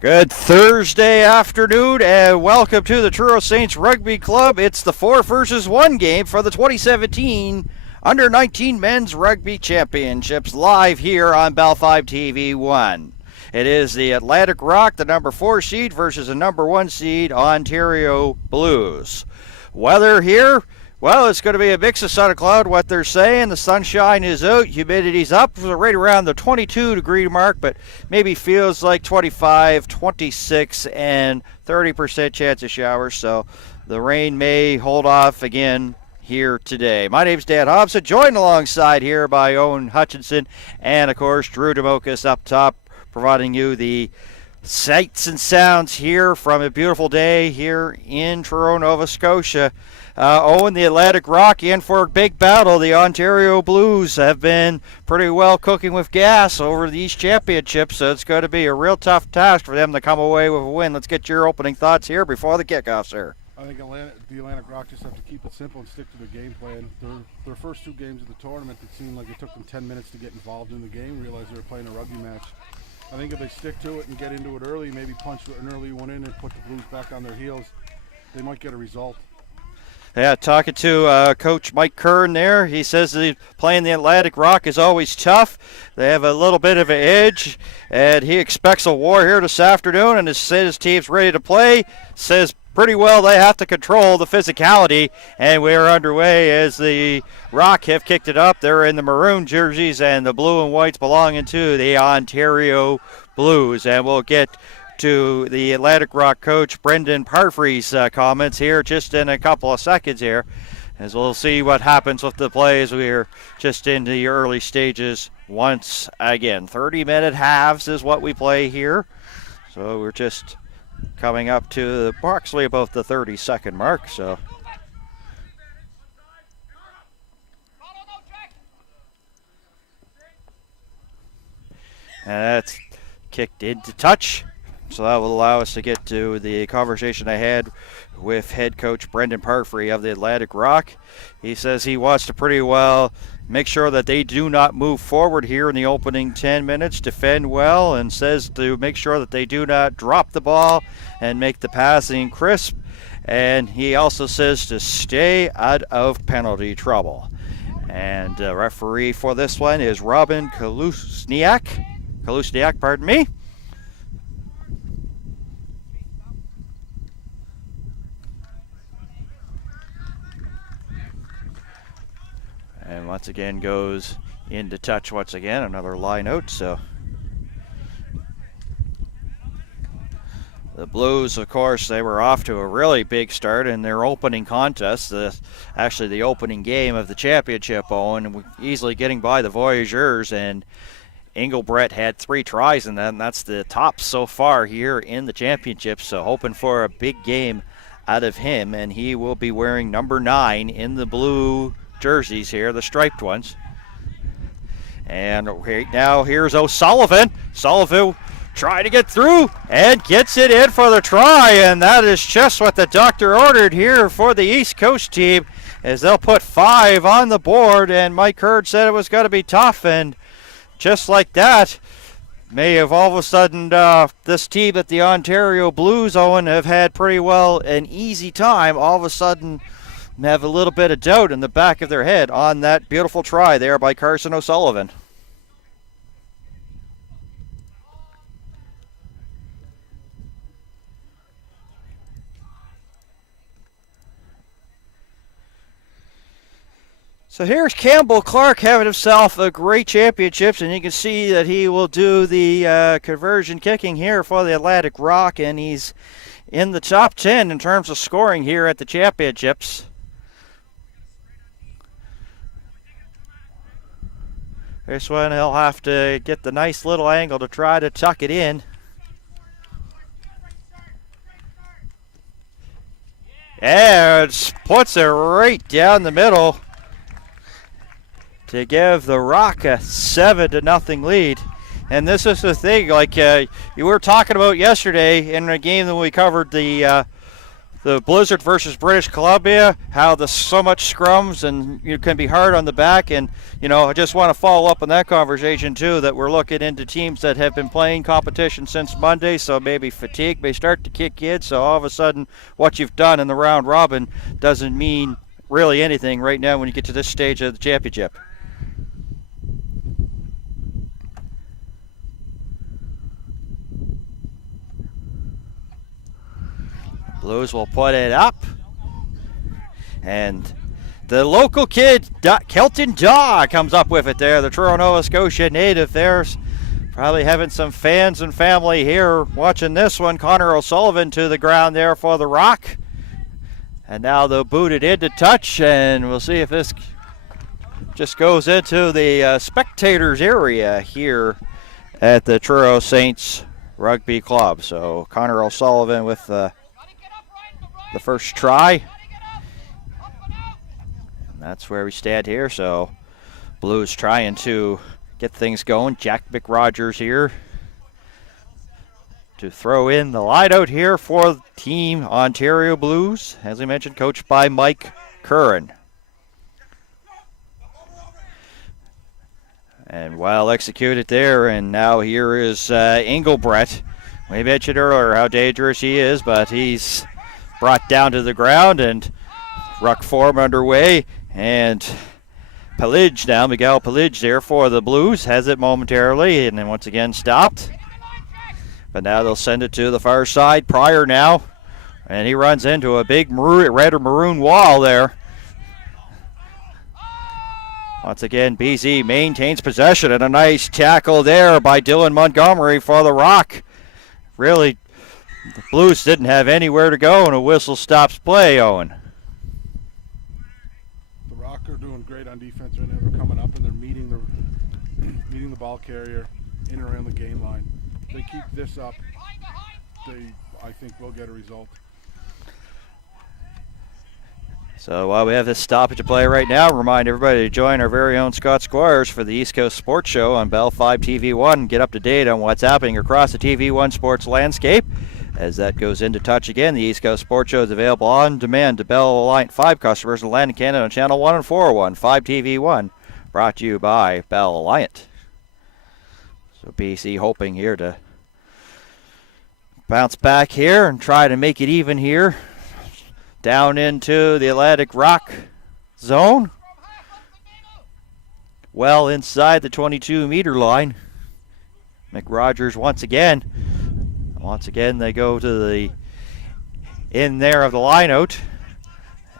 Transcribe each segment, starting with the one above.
Good Thursday afternoon and welcome to the Truro Saints Rugby Club. It's the 4 versus 1 game for the 2017 Under-19 Men's Rugby Championships live here on Bell 5 TV 1. It is the Atlantic Rock, the number 4 seed versus the number 1 seed Ontario Blues. Weather here, well, it's going to be a mix of sun and cloud, what they're saying. The sunshine is out, humidity's up, right around the 22-degree mark, but maybe feels like 25, 26, and 30% chance of showers. So the rain may hold off again here today. My name's Dan Hobson, joined alongside here by Owen Hutchinson, and of course Drew Demokas up top, providing you the sights and sounds here from a beautiful day here in Truro, Nova Scotia. Owen, the Atlantic Rock in for a big battle. The Ontario Blues have been pretty well cooking with gas over these championships, so it's going to be a real tough task for them to come away with a win. Let's get your opening thoughts here before the kickoff, sir. I think the Atlantic Rock just have to keep it simple and stick to their game plan. Their first 2 games of the tournament, it seemed like it took them 10 minutes to get involved in the game, realize they were playing a rugby match. I think if they stick to it and get into it early, maybe punch an early one in and put the Blues back on their heels, they might get a result. Yeah, talking to Coach Mike Kern there, he says that playing the Atlantic Rock is always tough. They have a little bit of an edge, and he expects a war here this afternoon, and his team's ready to play. Says pretty well they have to control the physicality, and we're underway as the Rock have kicked it up. They're in the maroon jerseys and the blue and whites belonging to the Ontario Blues, and we'll get to the Atlantic Rock coach Brendan Parfrey's comments here just in a couple of seconds here, as we'll see what happens with the plays. We're just in the early stages once again. 30-minute halves is what we play here, so we're just coming up to approximately about the 30-second mark. So and that's kicked into touch. So that will allow us to get to the conversation I had with head coach Brendan Parfrey of the Atlantic Rock. He says he wants to pretty well make sure that they do not move forward here in the opening 10 minutes, defend well, and says to make sure that they do not drop the ball and make the passing crisp. And he also says to stay out of penalty trouble. And the referee for this one is Robin Kalusniak, pardon me. And once again goes into touch once again, another line out. So the Blues, of course, they were off to a really big start in their opening contest, actually the opening game of the championship, Owen, easily getting by the Voyageurs, and Engelbrett had 3 tries in that, and that's the top so far here in the championship, so hoping for a big game out of him, and he will be wearing number 9 in the blue jerseys here, the striped ones. And right now here's O'Sullivan. Sullivan trying to get through and gets it in for the try, and that is just what the doctor ordered here for the East Coast team, as they'll put 5 on the board, and Mike Hurd said it was going to be tough, and just like that, may have all of a sudden this team at the Ontario Blues, Owen, have had pretty well an easy time, all of a sudden have a little bit of doubt in the back of their head on that beautiful try there by Carson O'Sullivan. So here's Campbell Clark having himself a great championships, and you can see that he will do the conversion kicking here for the Atlantic Rock, and he's in the top 10 in terms of scoring here at the championships. This one he'll have to get the nice little angle to try to tuck it in. And puts it right down the middle to give the Rock a 7-0 lead. And this is the thing, like you were talking about yesterday in a game that we covered the the Blizzard versus British Columbia, how the so much scrums and can be hard on the back. And, I just want to follow up on that conversation, too, that we're looking into teams that have been playing competition since Monday, so maybe fatigue may start to kick in. So all of a sudden, what you've done in the round robin doesn't mean really anything right now when you get to this stage of the championship. Blues will put it up. And the local kid, Kelton Daw, comes up with it there. The Truro, Nova Scotia native there. Probably having some fans and family here watching this one. Connor O'Sullivan to the ground there for the Rock. And now they'll boot it into touch, and we'll see if this just goes into the spectators area here at the Truro Saints Rugby Club. So Connor O'Sullivan with the first try. And that's where we stand here. So Blues trying to get things going. Jack McRogers here to throw in the line out here for Team Ontario Blues. As I mentioned, coached by Mike Curran. And well executed there. And now here is Engelbrett. We mentioned earlier how dangerous he is, but he's brought down to the ground, and ruck form underway, and Pillage now, Miguel Pillage there for the Blues, has it momentarily, and then once again stopped. But now they'll send it to the far side. Pryor now, and he runs into a big red or maroon wall there. Once again, BZ maintains possession, and a nice tackle there by Dylan Montgomery for the Rock. Really, the Blues didn't have anywhere to go, and a whistle stops play, Owen. The Rock are doing great on defense right now. They're coming up, and they're meeting the ball carrier in and around the game line. If they keep this up, I think will get a result. So while we have this stoppage to play right now, remind everybody to join our very own Scott Squires for the East Coast Sports Show on Bell 5 TV1. Get up to date on what's happening across the TV1 sports landscape. As that goes into touch again, the East Coast Sports Show is available on demand to Bell Alliant 5 customers in Atlantic Canada on Channel 1 and 401, 5 TV1, brought to you by Bell Alliant. So BC hoping here to bounce back here and try to make it even here. Down into the Atlantic Rock zone. Well inside the 22-meter line. McRogers once again. Once again, they go to the in there of the line out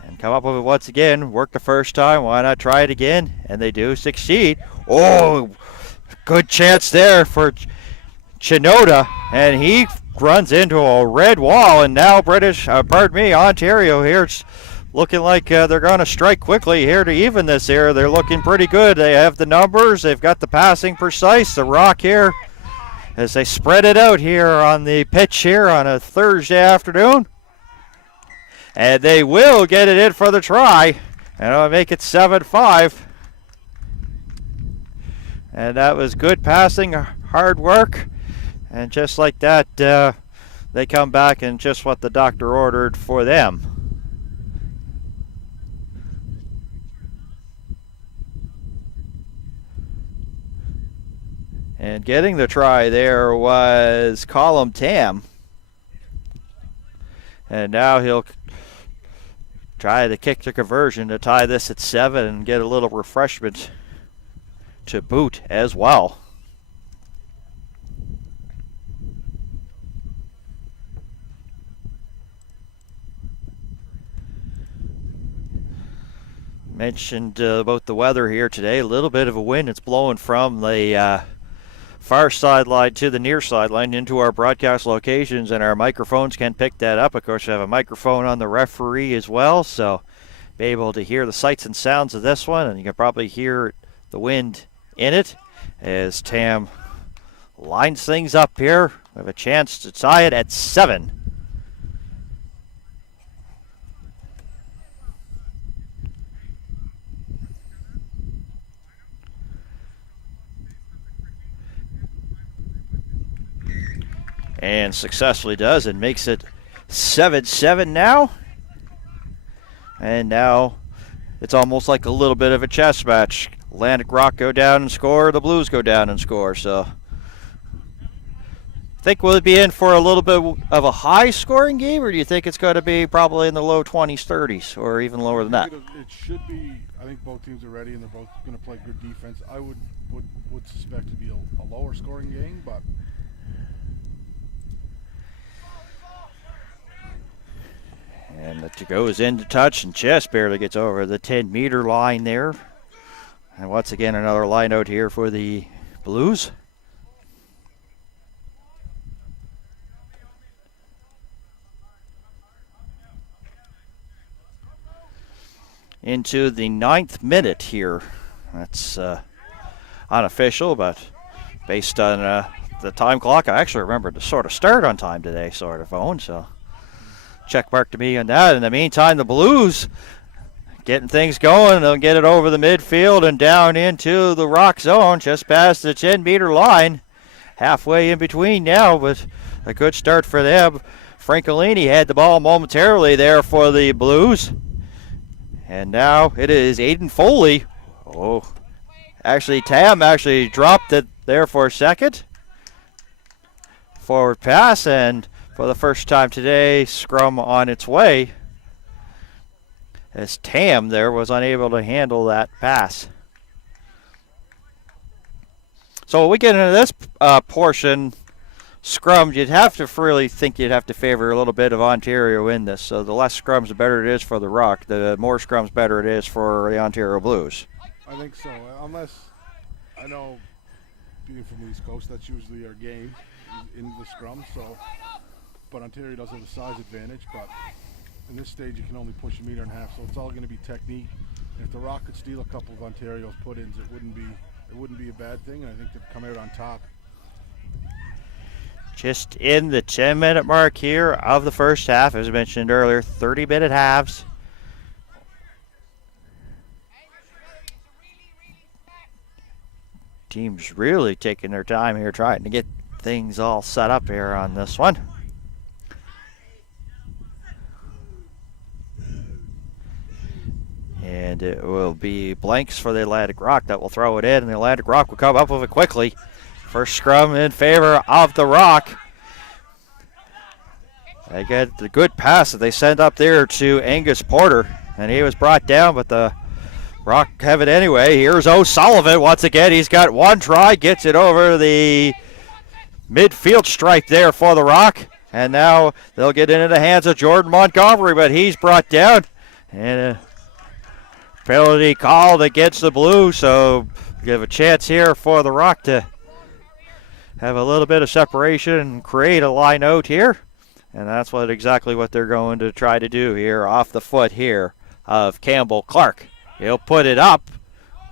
and come up with it once again. Work the first time. Why not try it again? And they do succeed. Oh, good chance there for Chinoda, and he runs into a red wall, and now Ontario here, it's looking like they're going to strike quickly here to even this here. They're looking pretty good. They have the numbers. They've got the passing precise. The Rock here, as they spread it out here on the pitch here on a Thursday afternoon. And they will get it in for the try, and it'll make it 7-5. And that was good passing, hard work. And just like that, they come back and just what the doctor ordered for them. And getting the try there was Colum Tam. And now he'll try to kick the conversion to tie this at 7 and get a little refreshment to boot as well. Mentioned about the weather here today. A little bit of a wind. It's blowing from the far sideline to the near sideline into our broadcast locations, and our microphones can pick that up. Of course, we have a microphone on the referee as well, so be able to hear the sights and sounds of this one, and you can probably hear the wind in it as Tam lines things up here. We have a chance to tie it at 7. And successfully does, and makes it 7-7 now. And now it's almost like a little bit of a chess match. Atlantic Rock go down and score, the Blues go down and score. So think we'll be in for a little bit of a high scoring game, or do you think it's going to be probably in the low 20s, 30s, or even lower than that? It should be. I think both teams are ready and they're both going to play good defense. I would suspect it to be a lower scoring game, but and it goes into touch, and just barely gets over the 10-meter line there. And once again, another line out here for the Blues. Into the 9th minute here. That's unofficial, but based on the time clock, I actually remember to sort of start on time today, sort of, Owen, so check mark to me on that. In the meantime, the Blues getting things going. They'll get it over the midfield and down into the Rock zone, just past the 10-meter line. Halfway in between now, but a good start for them. Francolini had the ball momentarily there for the Blues. And now it is Aiden Foley. Oh, actually, Tam actually dropped it there for a second. Forward pass, and for the first time today, scrum on its way, as Tam there was unable to handle that pass. So when we get into this portion, scrums, you'd have to really think you'd have to favor a little bit of Ontario in this. So the less scrums, the better it is for the Rock. The more scrums, better it is for the Ontario Blues. I think so. Unless, I know, being from the East Coast, that's usually our game in the scrum. So, but Ontario does have a size advantage. But in this stage, you can only push a meter and a half. So it's all going to be technique. If the Rock could steal a couple of Ontario's put-ins, it wouldn't be a bad thing. And I think they'd come out on top. Just in the 10-minute mark here of the first half, as I mentioned earlier, 30-minute halves. Teams really taking their time here trying to get things all set up here on this one. And it will be blanks for the Atlantic Rock that will throw it in, and the Atlantic Rock will come up with it quickly. First scrum in favor of the Rock. They get the good pass that they send up there to Angus Porter, and he was brought down, but the Rock have it anyway. Here's O'Sullivan once again. He's got one try, gets it over the midfield stripe there for the Rock, and now they'll get into the hands of Jordan Montgomery, but he's brought down, and a penalty called against the Blues, so give a chance here for the Rock to have a little bit of separation and create a line out here. And that's exactly what they're going to try to do here off the foot here of Campbell Clark. He'll put it up,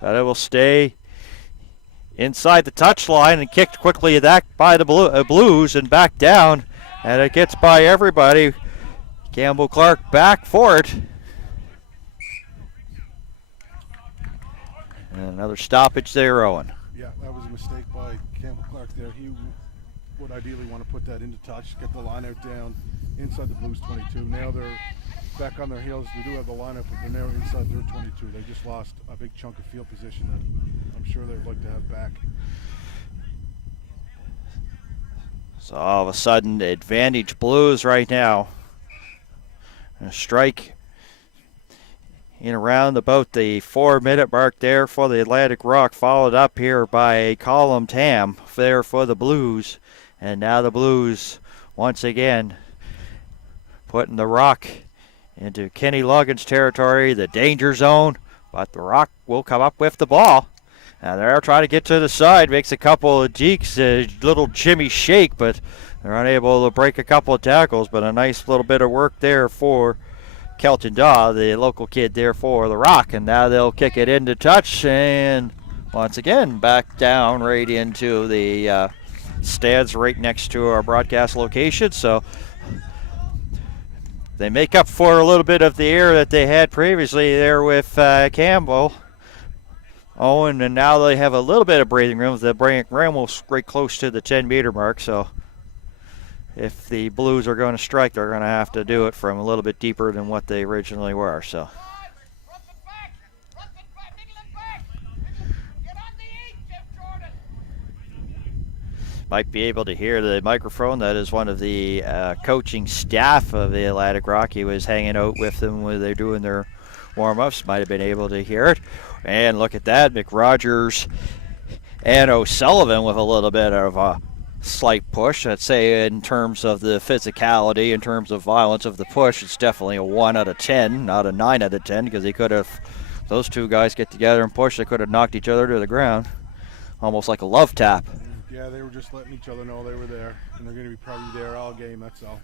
but it will stay inside the touchline and kicked quickly back by the Blues and back down. And it gets by everybody. Campbell Clark back for it. And another stoppage there, Owen. Yeah, that was a mistake by Campbell Clark there. He would ideally want to put that into touch, get the line out down inside the Blues 22. Now they're back on their heels. They do have the lineup, but they're now inside their 22. They just lost a big chunk of field position that I'm sure they'd like to have back. So all of a sudden, advantage Blues right now. A strike in around about the 4-minute mark there for the Atlantic Rock, followed up here by Colum Tam there for the Blues. And now the Blues, once again, putting the Rock into Kenny Logan's territory, the danger zone. But the Rock will come up with the ball. Now they're trying to get to the side, makes a couple of jeeks, a little Jimmy shake, but they're unable to break a couple of tackles. But a nice little bit of work there for Kelton Daw, the local kid there for the Rock. And now they'll kick it into touch, and once again, back down right into the stands right next to our broadcast location. So they make up for a little bit of the air that they had previously there with Campbell, Owen, and now they have a little bit of breathing room. They're almost right close to the 10-meter mark. So if the Blues are going to strike, they're going to have to do it from a little bit deeper than what they originally were. So might be able to hear the microphone. That is one of the coaching staff of the Atlantic Rock. He was hanging out with them when they're doing their warm-ups. Might have been able to hear it. And look at that, McRogers and O'Sullivan with a little bit of a slight push. I'd say in terms of the physicality, in terms of violence of the push, it's definitely a 1 out of 10, not a 9 out of 10, because he could have, those two guys get together and push, they could have knocked each other to the ground. Almost like a love tap. Yeah, they were just letting each other know they were there, and they're going to be probably there all game, that's all.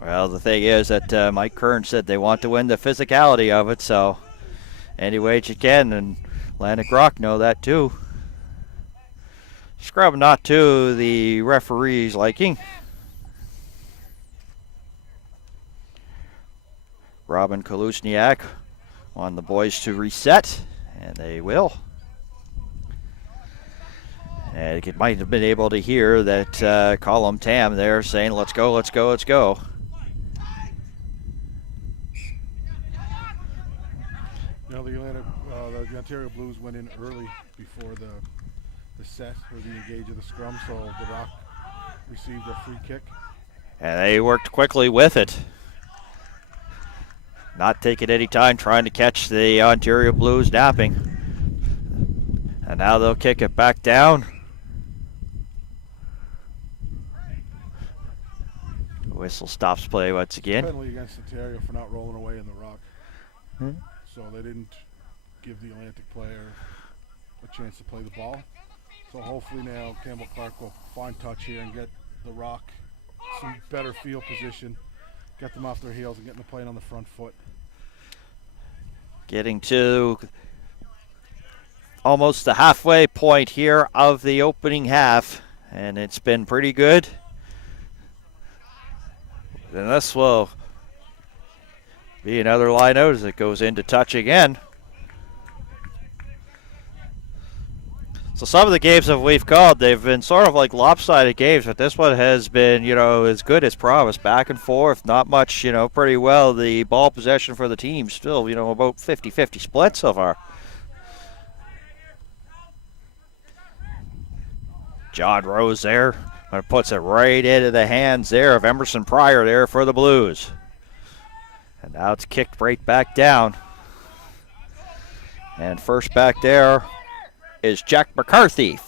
Well, the thing is that Mike Kern said they want to win the physicality of it, so any way you can, and Atlantic Rock know that too. Scrub not to the referee's liking. Robin Kalusniak want the boys to reset, and they will. And it might have been able to hear that Colum Tam there saying, let's go, let's go, let's go. You know, the Ontario Blues went in early before the set or the engage of the scrum, so the Rock received a free kick. And they worked quickly with it. Not taking any time trying to catch the Ontario Blues napping. And now they'll kick it back down. Whistle stops play once again. Penalty against Ontario for not rolling away in the Rock. So they didn't give the Atlantic player a chance to play the ball. So hopefully now Campbell Clark will find touch here and get the Rock some better field position, get them off their heels and get them playing on the front foot. Getting to almost the halfway point here of the opening half, and it's been pretty good. And this will be another line out as it goes into touch again. So some of the games that we've called, they've been sort of like lopsided games, but this one has been, as good as promised. Back and forth, not much, pretty well. The ball possession for the team still, about 50-50 split so far. John Rose there, and puts it right into the hands there of Emerson Pryor there for the Blues. And now it's kicked right back down. And first back there is Jack McCarthy.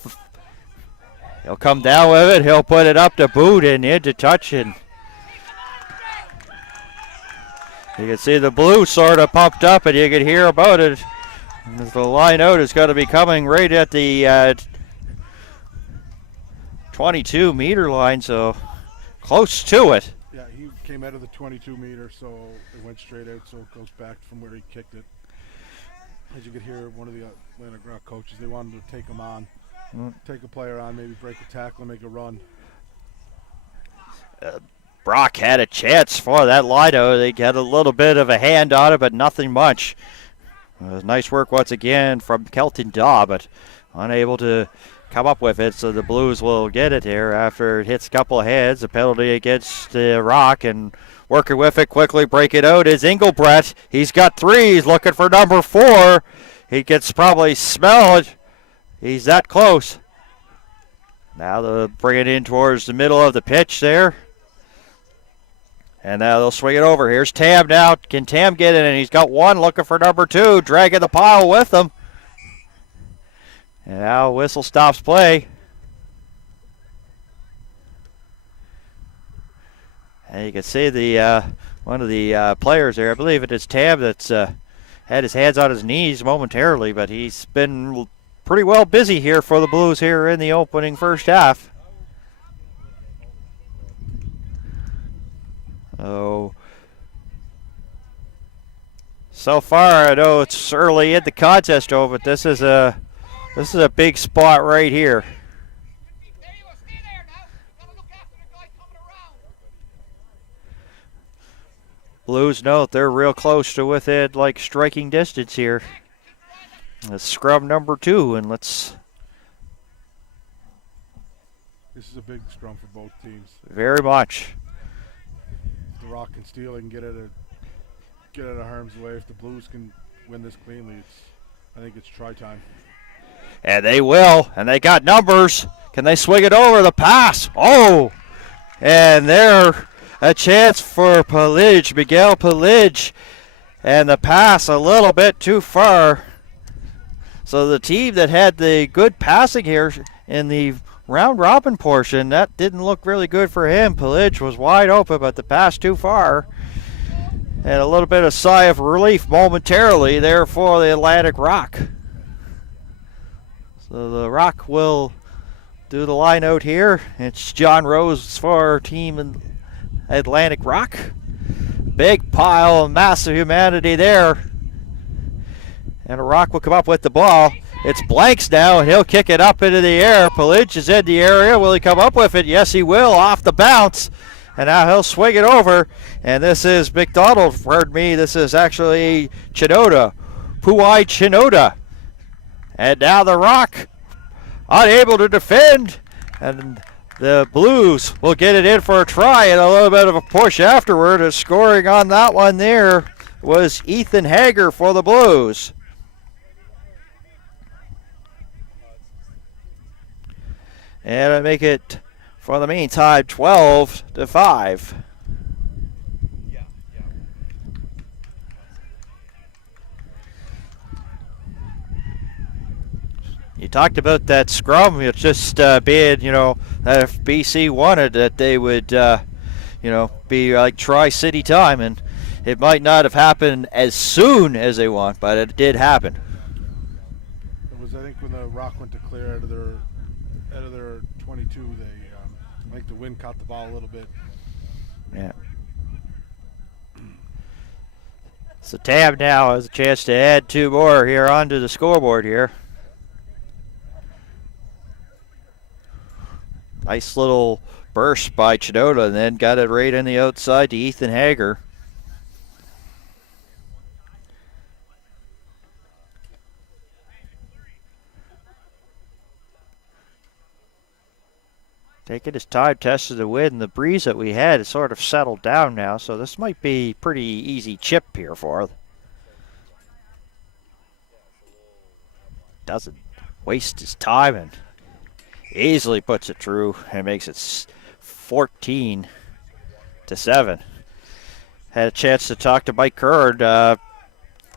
He'll come down with it. He'll put it up to boot and into touch. And you can see the Blues sort of pumped up, and you can hear about it. The line out is going to be coming right at the 22-meter line, so close to it. Yeah, he came out of the 22-meter, so it went straight out, so it goes back from where he kicked it. As you could hear, one of the Atlantic Rock coaches, they wanted to take him on, take a player on, maybe break a tackle and make a run. Brock had a chance for that line out. They got a little bit of a hand on it, but nothing much. Nice work once again from Kelton Daw, but unable to come up with it, so the Blues will get it here after it hits a couple of heads. A penalty against the Rock, and working with it quickly, break it out is Engelbrecht. He's got 3. He's looking for number 4. He gets probably smelled. He's that close. Now they'll bring it in towards the middle of the pitch there. And now they'll swing it over. Here's Tam now. Can Tam get it? And he's got 1 looking for number 2, dragging the pile with him. And now whistle stops play. And you can see the one of the players there, I believe it is Tam, that's had his hands on his knees momentarily, but he's been pretty well busy here for the Blues here in the opening first half. Oh, so far I know it's early in the contest, though, but this is a big spot right here. Blues note they're real close to within like striking distance here. That's scrum number 2, and let's This is a big scrum for both teams. Very much. If the Rock can steal, they can get out of harm's way. If the Blues can win this cleanly, I think it's try time. And they will, and they got numbers. Can they swing it over? The pass. Oh! And there, a chance for Miguel Pelage. And the pass a little bit too far. So the team that had the good passing here in the round robin portion, that didn't look really good for him. Pelage was wide open, but the pass too far. And a little bit of sigh of relief momentarily there for the Atlantic Rock. So the Rock will do the line out here. It's John Rose for Team Atlantic Rock. Big pile of massive humanity there. And the Rock will come up with the ball. It's Blanks now, and he'll kick it up into the air. Pelage is in the area. Will he come up with it? Yes, he will, off the bounce. And now he'll swing it over. And this is McDonald. Pardon me, this is actually Chinoda. Puai Chinoda. And now the Rock unable to defend. And the Blues will get it in for a try and a little bit of a push afterward. And scoring on that one there was Ethan Hager for the Blues. And I make it, for the meantime, 12-5. You talked about that scrum. It's just being, that if BC wanted that they would, be like Tri-City time, and it might not have happened as soon as they want, but it did happen. It was, I think, when the Rock went to clear out of their 22, I think the wind caught the ball a little bit. Yeah. So Tab now has a chance to add two more here onto the scoreboard here. Nice little burst by Chinoda, and then got it right on the outside to Ethan Hager. Taking his time, tested the wind, and the breeze that we had has sort of settled down now, so this might be pretty easy chip here for him. Doesn't waste his time and easily puts it through and makes it 14-7. Had a chance to talk to Mike Curd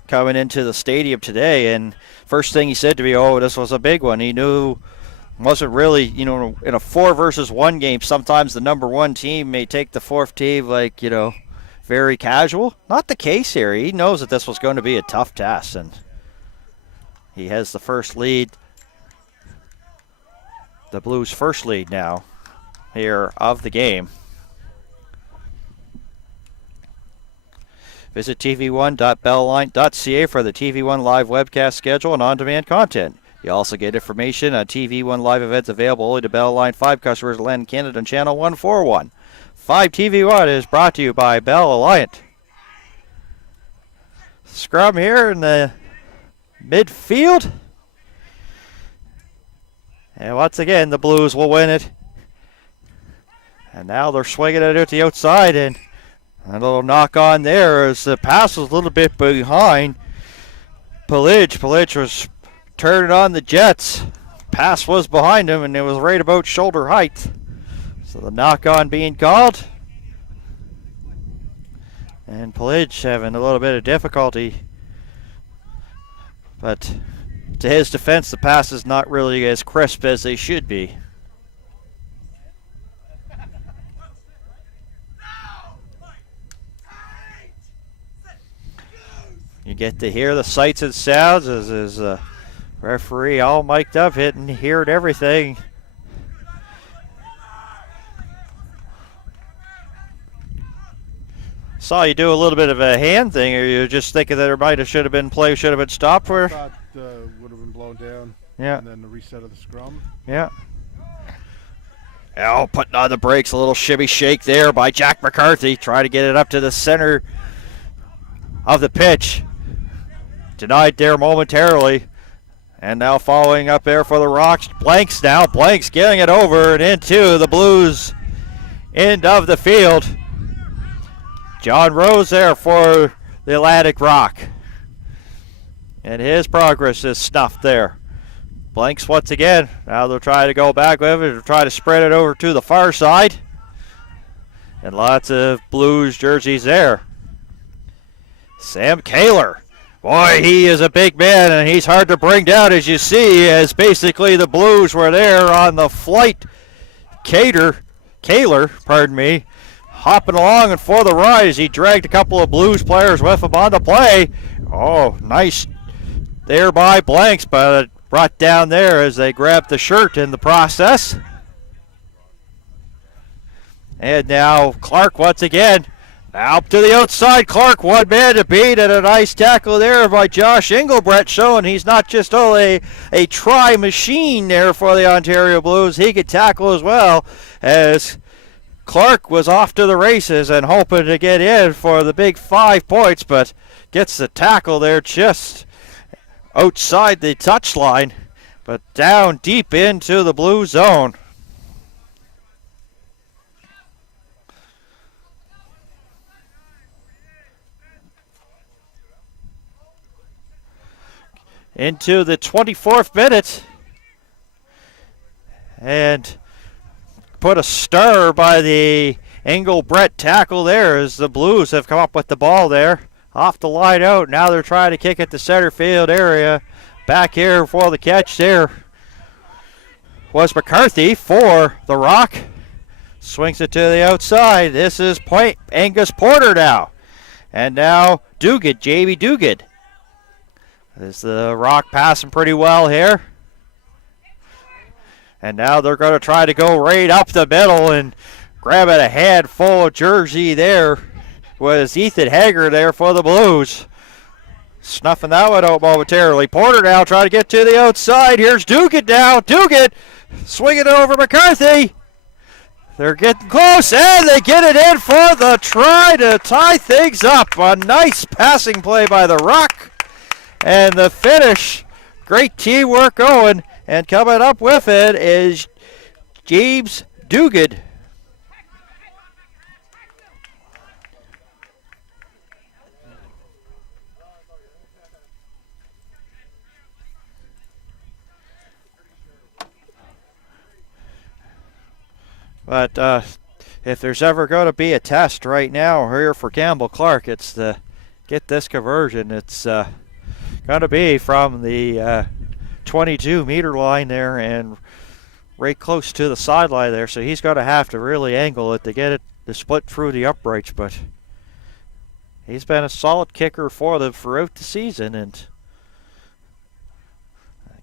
coming into the stadium today, and first thing he said to me, this was a big one. He knew wasn't really, in a 4-versus-1 game, sometimes the number one team may take the fourth team very casual. Not the case here. He knows that this was going to be a tough test, and he has the first lead. The Blues' first lead now here of the game. Visit tv1.bellline.ca for the TV1 live webcast schedule and on-demand content. You also get information on TV1 live events available only to Bell Line 5 customers in Atlantic Canada on Channel 141. 5 TV1 is brought to you by Bell Alliant. Scrum here in the midfield. And once again, the Blues will win it. And now they're swinging it out the outside, and a little knock on there as the pass was a little bit behind Pelage. Pelage was turning on the Jets. Pass was behind him, and it was right about shoulder height. So the knock on being called. And Pelage having a little bit of difficulty. But to his defense, the pass is not really as crisp as they should be. You get to hear the sights and sounds as his referee all mic'd up, hitting, hearing everything. Saw you do a little bit of a hand thing, or you just thinking that there should have been play, should have been stopped for? I thought would have been blown down. Yeah. And then the reset of the scrum. Yeah. Putting on the brakes, a little shimmy shake there by Jack McCarthy. Trying to get it up to the center of the pitch. Denied there momentarily. And now following up there for the Rocks, Blanks now. Blanks getting it over and into the Blues end of the field. John Rose there for the Atlantic Rock. And his progress is snuffed there. Blanks once again. Now they'll try to go back with it. They'll try to spread it over to the far side. And lots of Blues jerseys there. Sam Kaler. Boy, he is a big man, and he's hard to bring down, as you see, as basically the Blues were there on the flight. Kaler, hopping along and for the ride as he dragged a couple of Blues players with him on the play. Oh, nice there by Blanks, but brought down there as they grabbed the shirt in the process. And now Clark once again. Out to the outside, Clark, one man to beat, and a nice tackle there by Josh Engelbrett, showing he's not just only a try machine there for the Ontario Blues. He could tackle as well, as Clark was off to the races and hoping to get in for the big 5 points, but gets the tackle there just outside the touchline, but down deep into the Blue zone. Into the 24th minute, and put a stir by the Engelbrett tackle there as the Blues have come up with the ball there. Off the line out. Now they're trying to kick it to center field area. Back here for the catch there was McCarthy for the Rock. Swings it to the outside. This is Angus Porter now. And now Duguid, J.B. Duguid. Is the Rock passing pretty well here. And now they're going to try to go right up the middle and grab it a handful of jersey there. Was Ethan Hager there for the Blues. Snuffing that one out momentarily. Porter now trying to get to the outside. Here's Duguid now. Duguid swinging it over McCarthy. They're getting close, and they get it in for the try to tie things up. A nice passing play by the Rock. And the finish, great teamwork going, and coming up with it is James Duguid. But if there's ever going to be a test right now here for Campbell Clark, it's to get this conversion. It's going to be from the 22-meter line there and right close to the sideline there. So he's going to have to really angle it to get it to split through the uprights. But he's been a solid kicker for them throughout the season, and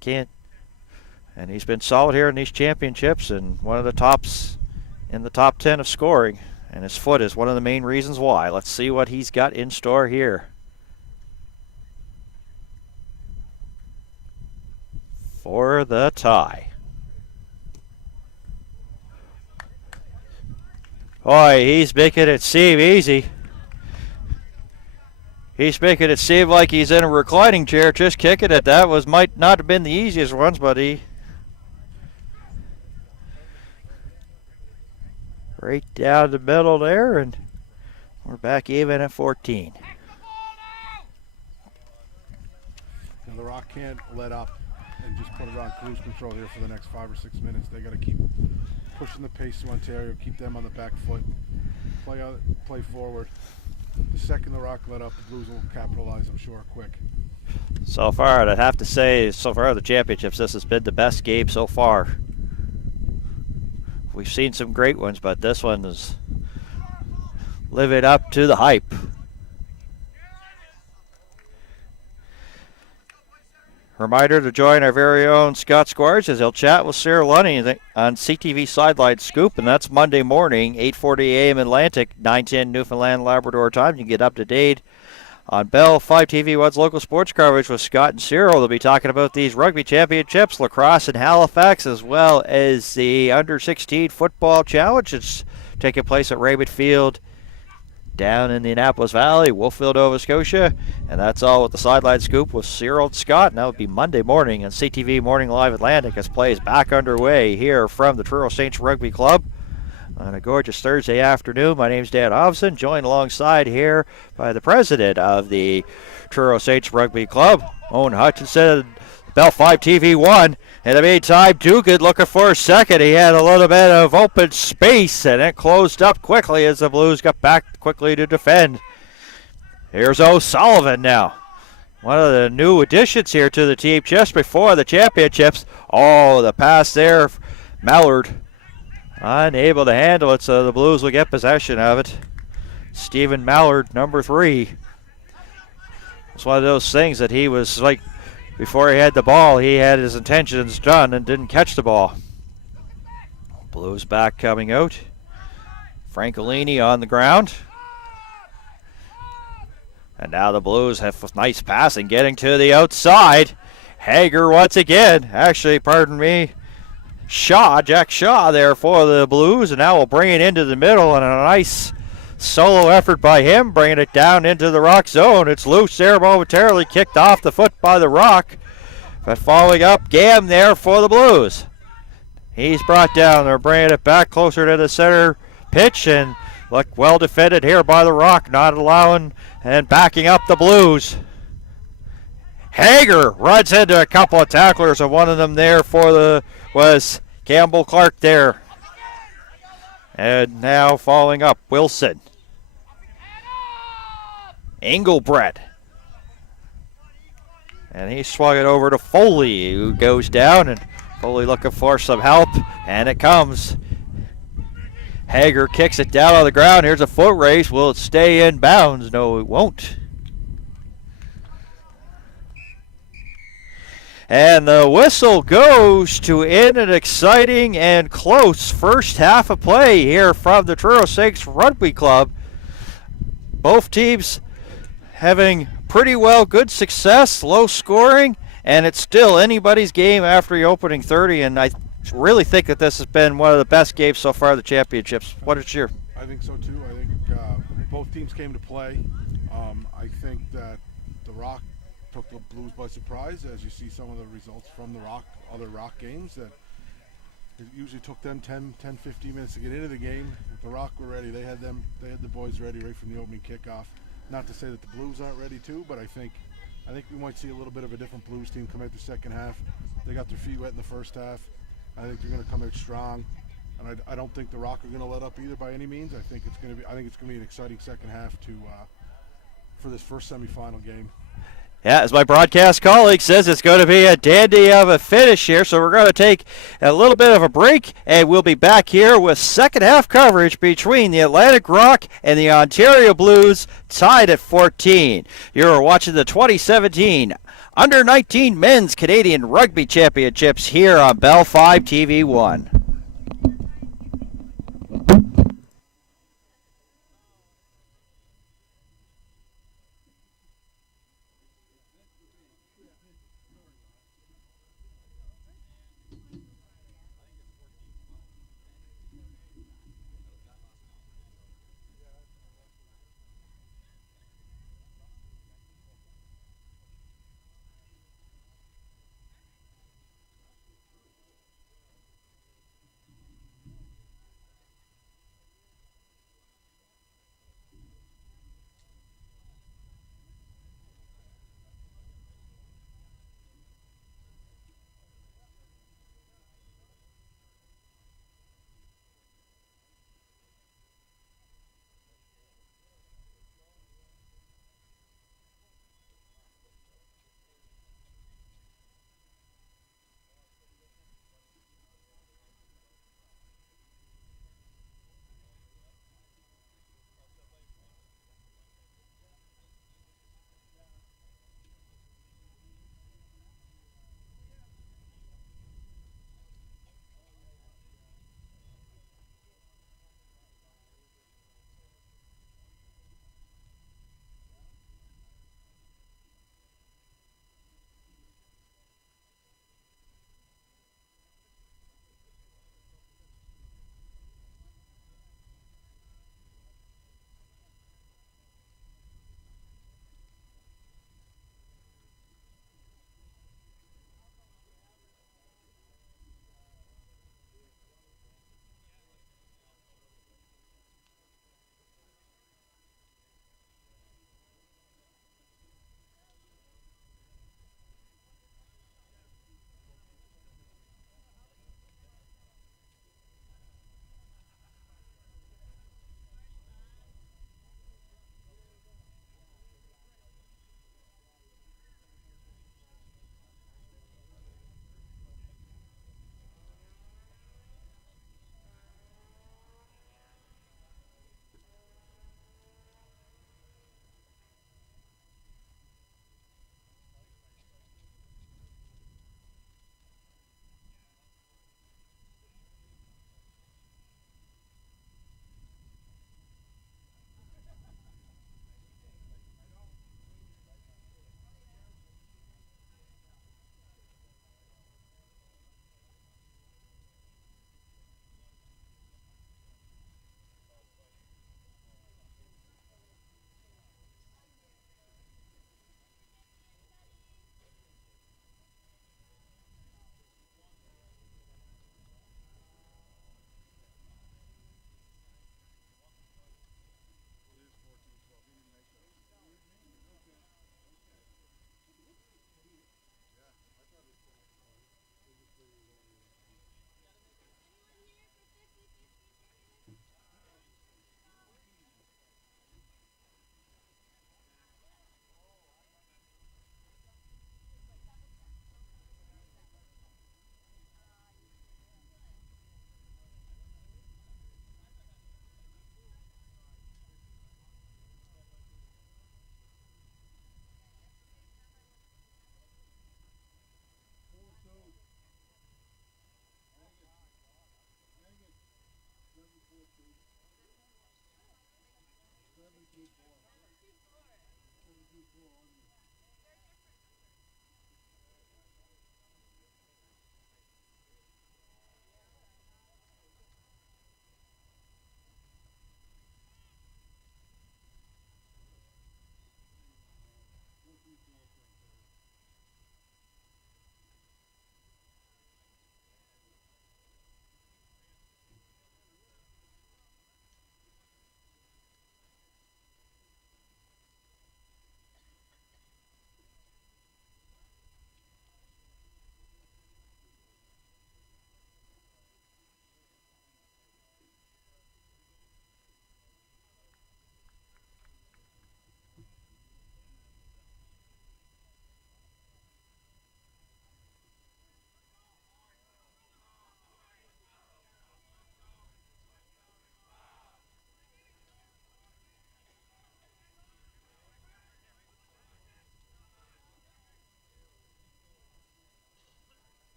he's been solid here in these championships and one of the tops in the top 10 of scoring. And his foot is one of the main reasons why. Let's see what he's got in store here. For the tie. Boy, he's making it seem easy. He's making it seem like he's in a reclining chair just kicking it. That might not have been the easiest ones, but he right down the middle there, and we're back even at 14. And the Rock can't let up and just put it on cruise control here for the next 5 or 6 minutes. They got to keep pushing the pace to Ontario, keep them on the back foot, play forward. The second the Rock let up, the Blues will capitalize, I'm sure, quick. So far, I'd have to say, so far the championships, this has been the best game so far. We've seen some great ones, but this one is living up to the hype. Reminder to join our very own Scott Squires as he'll chat with Sarah Lunny on CTV Sideline Scoop, and that's Monday morning, 8:40 a.m. Atlantic, 9:10 Newfoundland Labrador time. You can get up to date on Bell 5 TV One's local sports coverage with Scott and Cyril. They'll be talking about these rugby championships, lacrosse in Halifax, as well as the under-16 football challenge. It's taking place at Raymond Field down in the Annapolis Valley, Wolfville, Nova Scotia. And that's all with the Sideline Scoop with Cyril and Scott. And that would be Monday morning on CTV Morning Live Atlantic as play is back underway here from the Truro Saints Rugby Club on a gorgeous Thursday afternoon. My name's Dan Hobson, joined alongside here by the president of the Truro Saints Rugby Club, Owen Hutchinson, Bell 5 TV1. In the meantime, Dugan looking for a second. He had a little bit of open space, and it closed up quickly as the Blues got back quickly to defend. Here's O'Sullivan now. One of the new additions here to the team just before the championships. Oh, the pass there. Mallard unable to handle it, so the Blues will get possession of it. Stephen Mallard, number 3. It's one of those things that he was like, before he had the ball, he had his intentions done and didn't catch the ball. Blues back coming out. Francolini on the ground. And now the Blues have nice passing getting to the outside. Hager once again. Actually, pardon me. Jack Shaw there for the Blues. And now we'll bring it into the middle and a nice solo effort by him, bringing it down into the Rock zone. It's loose there momentarily, kicked off the foot by the Rock. But following up, Gam there for the Blues. He's brought down. They're bringing it back closer to the center pitch, and look well defended here by the Rock, not allowing and backing up the Blues. Hager runs into a couple of tacklers, and one of them there was Campbell Clark there. And now following up, Wilson. Engelbrett. And he swung it over to Foley, who goes down, and Foley looking for some help, and it comes. Hager kicks it down on the ground. Here's a foot race. Will it stay in bounds? No, it won't. And the whistle goes to end an exciting and close first half of play here from the Truro Saints Rugby Club. Both teams having pretty well good success, low scoring, and it's still anybody's game after the opening 30, and I really think that this has been one of the best games so far of the championships. What is your? I think so too. I think both teams came to play. I think that the Rock took the Blues by surprise, as you see some of the results from the other Rock games, that it usually took them 10, 15 minutes to get into the game. If the Rock were ready, they had the boys ready right from the opening kickoff. Not to say that the Blues aren't ready too, but I think we might see a little bit of a different Blues team come out the second half. They got their feet wet in the first half. I think they're going to come out strong, and I don't think the Rock are going to let up either by any means. I think it's going to be an exciting second half for this first semifinal game. Yeah, as my broadcast colleague says, it's going to be a dandy of a finish here, so we're going to take a little bit of a break, and we'll be back here with second half coverage between the Atlantic Rock and the Ontario Blues, tied at 14. You're watching the 2017 Under-19 Men's Canadian Rugby Championships here on Bell 5 TV1.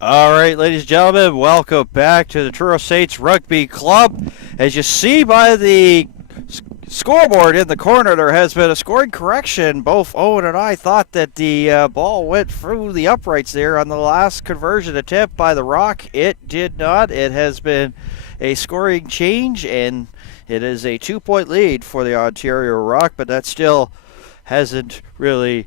All right, ladies and gentlemen, welcome back to the Truro Saints Rugby Club. As you see by the scoreboard in the corner, there has been a scoring correction. Both Owen and I thought that the ball went through the uprights there on the last conversion attempt by the Rock. It did not. It has been a scoring change, and it is a 2-point lead for the Ontario Rock, but that still hasn't really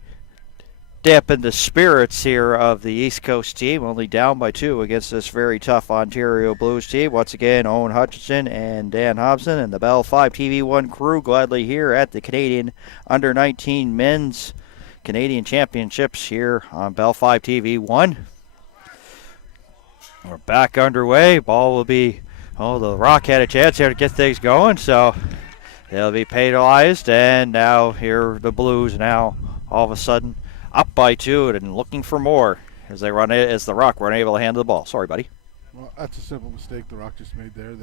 dampen the spirits here of the East Coast team, only down by 2 against this very tough Ontario Blues team. Once again, Owen Hutchinson and Dan Hobson and the Bell 5 TV1 crew gladly here at the Canadian Under-19 Men's Canadian Championships here on Bell 5 TV1. We're back underway. Ball will be, the Rock had a chance here to get things going, so they'll be penalized, and now here the Blues now all of a sudden up by 2 and looking for more as the Rock were unable to handle the ball. Sorry, buddy. Well, that's a simple mistake the Rock just made there.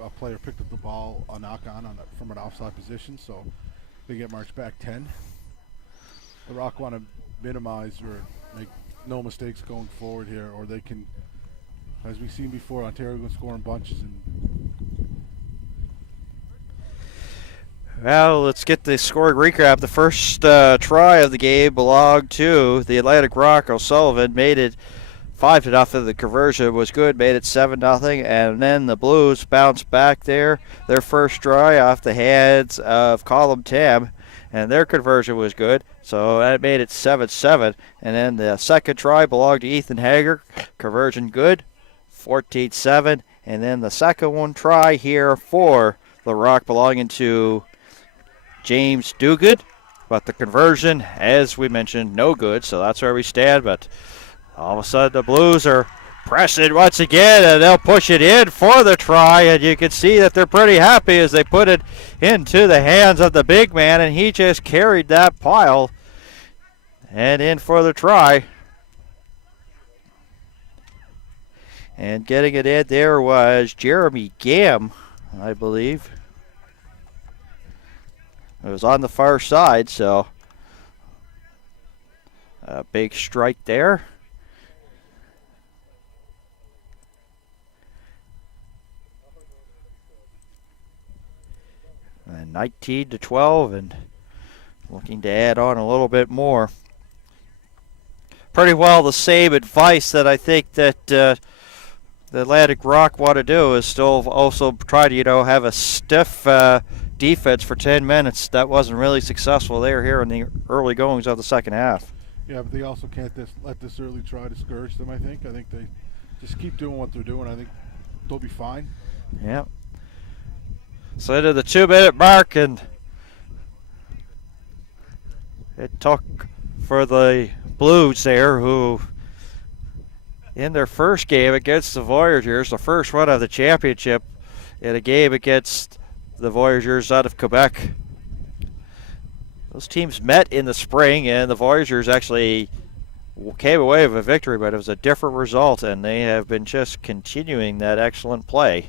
A player picked up the ball, a knock-on from an offside position, so they get marched back 10. The Rock want to minimize or make no mistakes going forward here, or they can, as we've seen before, Ontario going to score in bunches. Well, let's get the scoring recap. The first try of the game belonged to the Atlantic Rock. O'Sullivan made it 5-0. The conversion was good, made it 7-0. And then the Blues bounced back there. Their first try off the hands of Colum Tam, and their conversion was good. So that made it 7-7. And then the second try belonged to Ethan Hager. Conversion good, 14-7. And then the second one try here for the Rock belonging to James Duguid, but the conversion, as we mentioned, no good, so that's where we stand. But all of a sudden the Blues are pressing once again, and they'll push it in for the try, and you can see that they're pretty happy as they put it into the hands of the big man, and he just carried that pile and in for the try. And getting it in there was Jeremy Gam, I believe. It was on the far side, so a big strike there. And 19-12, and looking to add on a little bit more. Pretty well the same advice that I think that the Atlantic Rock want to do is still also try to, have a stiff defense for 10 minutes. That wasn't really successful there here in the early goings of the second half. Yeah, but they also can't let this early try discourage them, I think. I think they just keep doing what they're doing. I think they'll be fine. Yeah. So into the 2-minute mark, and it took for the Blues there, who in their first game against the Voyageurs, the first one of the championship, in a game against the Voyageurs out of Quebec. Those teams met in the spring, and the Voyageurs actually came away with a victory, but it was a different result, and they have been just continuing that excellent play.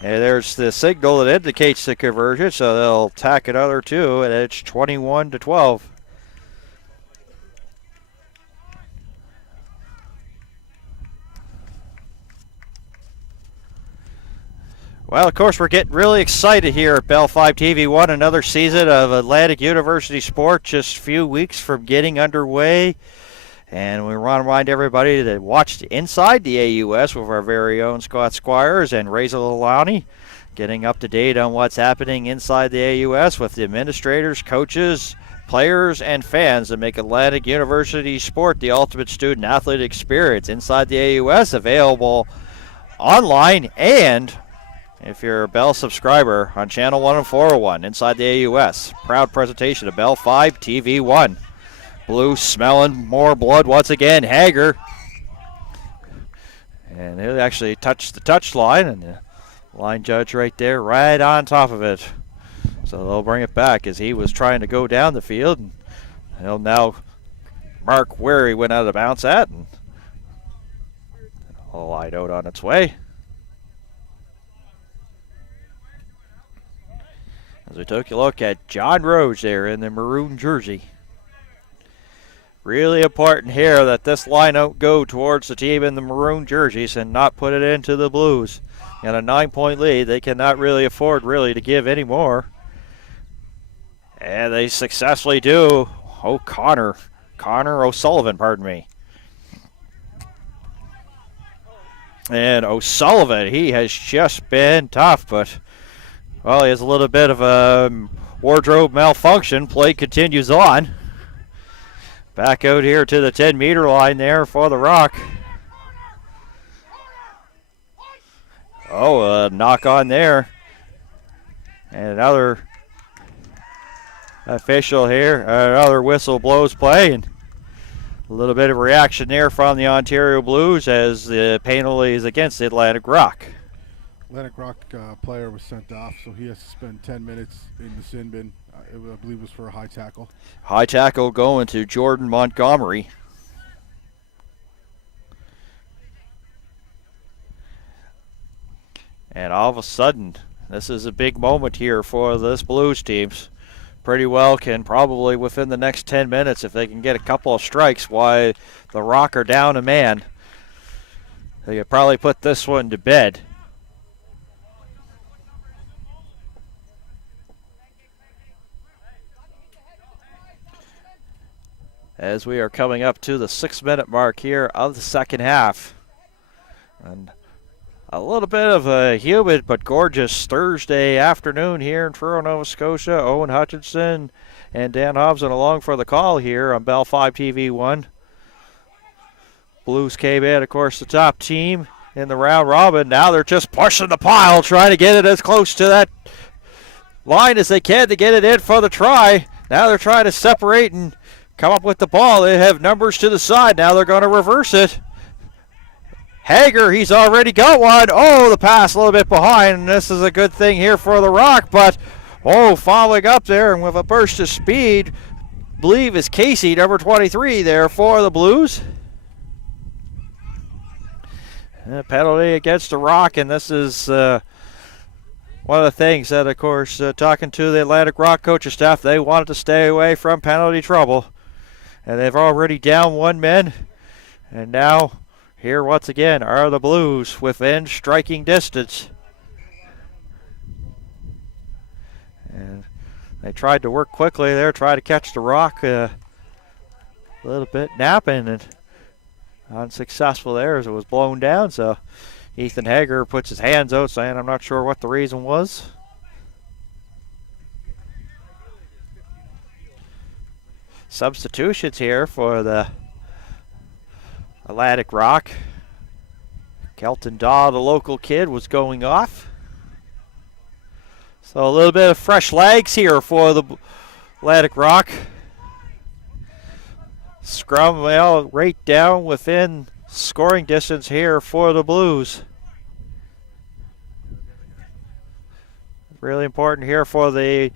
And there's the signal that indicates the conversion, so they'll tack another 2, and it's 21-12. Well, of course, we're getting really excited here at Bell 5 TV1. Another season of Atlantic University sport, just a few weeks from getting underway. And we want to remind everybody that watched inside the AUS with our very own Scott Squires and Razor Lalani, getting up to date on what's happening inside the AUS with the administrators, coaches, players, and fans that make Atlantic University sport the ultimate student-athlete experience inside the AUS, available online and if you're a Bell subscriber on Channel 1 and 401 inside the AUS. Proud presentation of Bell 5 TV1. Blue smelling more blood once again. Hager. And it actually touched the touch line, and the line judge right there, right on top of it. So they'll bring it back as he was trying to go down the field. And he'll now mark where he went out of bounds at, and a line out on its way. As we took a look at John Rhodes there in the maroon jersey. Really important here that this line don't go towards the team in the maroon jerseys and not put it into the blues. And a 9-point lead, they cannot really afford to give any more. And they successfully do. Oh, Connor O'Sullivan, pardon me. And O'Sullivan, he has just been tough, but, well, he has a little bit of a wardrobe malfunction. Play continues on. Back out here to the 10-meter line there for the Rock. Oh, a knock on there. And another official here, another whistle blows play, and a little bit of reaction there from the Ontario Blues as the penalty is against the Atlantic Rock. Atlantic Rock player was sent off, so he has to spend 10 minutes in the sin bin. I believe it was for a high tackle. High tackle going to Jordan Montgomery. And all of a sudden, this is a big moment here for this Blues teams. Pretty well can probably within the next 10 minutes, if they can get a couple of strikes, why the Rock are down a man, they could probably put this one to bed. As we are coming up to the 6-minute mark here of the second half. And a little bit of a humid but gorgeous Thursday afternoon here in Truro, Nova Scotia. Owen Hutchinson and Dan Hobson along for the call here on Bell 5 TV1. Blues came in, of course, the top team in the round robin. Now they're just pushing the pile, trying to get it as close to that line as they can to get it in for the try. Now they're trying to separate and come up with the ball. They have numbers to the side. Now they're going to reverse it. Hager, he's already got one. Oh, the pass a little bit behind, and this is a good thing here for the Rock, but, oh, following up there and with a burst of speed, believe is Casey, number 23 there for the Blues. A penalty against the Rock, and this is one of the things that, of course, talking to the Atlantic Rock coaching staff, they wanted to stay away from penalty trouble. And they've already down one man, and now here once again are the Blues within striking distance. And they tried to work quickly there, try to catch the Rock a little bit napping, and unsuccessful there as it was blown down. So Ethan Hager puts his hands out saying, I'm not sure what the reason was. Substitutions here for the Atlantic Rock. Kelton Daw, the local kid, was going off. So a little bit of fresh legs here for the Atlantic Rock. Scrum, well, right down within scoring distance here for the Blues. Really important here for the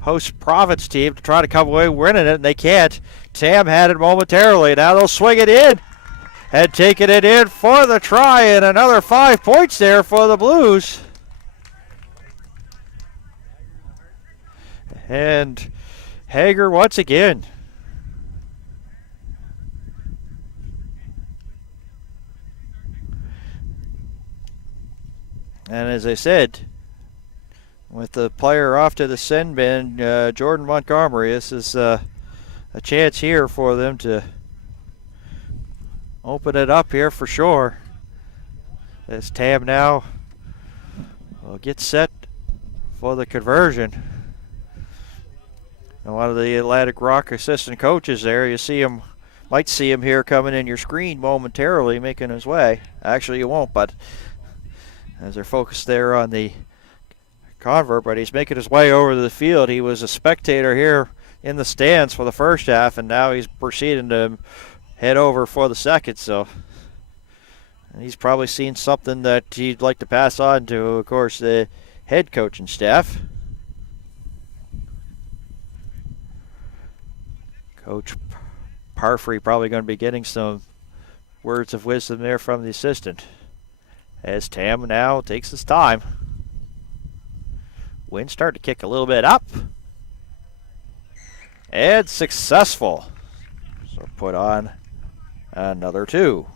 host Province team to try to come away winning it, and they can't. Tam had it momentarily. Now they'll swing it in and taking it in for the try, and another 5 points there for the Blues. And Hager once again. And as I said, with the player off to the sin bin, Jordan Montgomery, this is a chance here for them to open it up here for sure. As Tam now will get set for the conversion. And one of the Atlantic Rock assistant coaches there, you see him, might see him here coming in your screen momentarily, making his way. Actually, you won't, but as they're focused there on the convert, but he's making his way over to the field. He was a spectator here in the stands for the first half, and now he's proceeding to head over for the second. So he's probably seen something that he'd like to pass on to, of course, the head coaching staff. Coach Parfrey probably going to be getting some words of wisdom there from the assistant. As Tam now takes his time. Wind start to kick a little bit up. And successful. So put on another 2.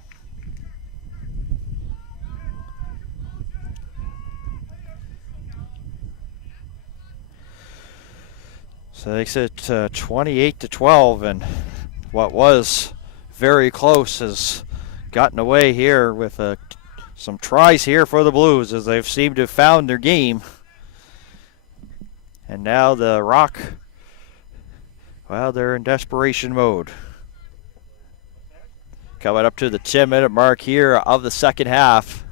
So it makes it 28-12, and what was very close has gotten away here with some tries here for the Blues as they've seemed to have found their game. And now the Rock, well, they're in desperation mode. Coming up to the 10-minute mark here of the second half.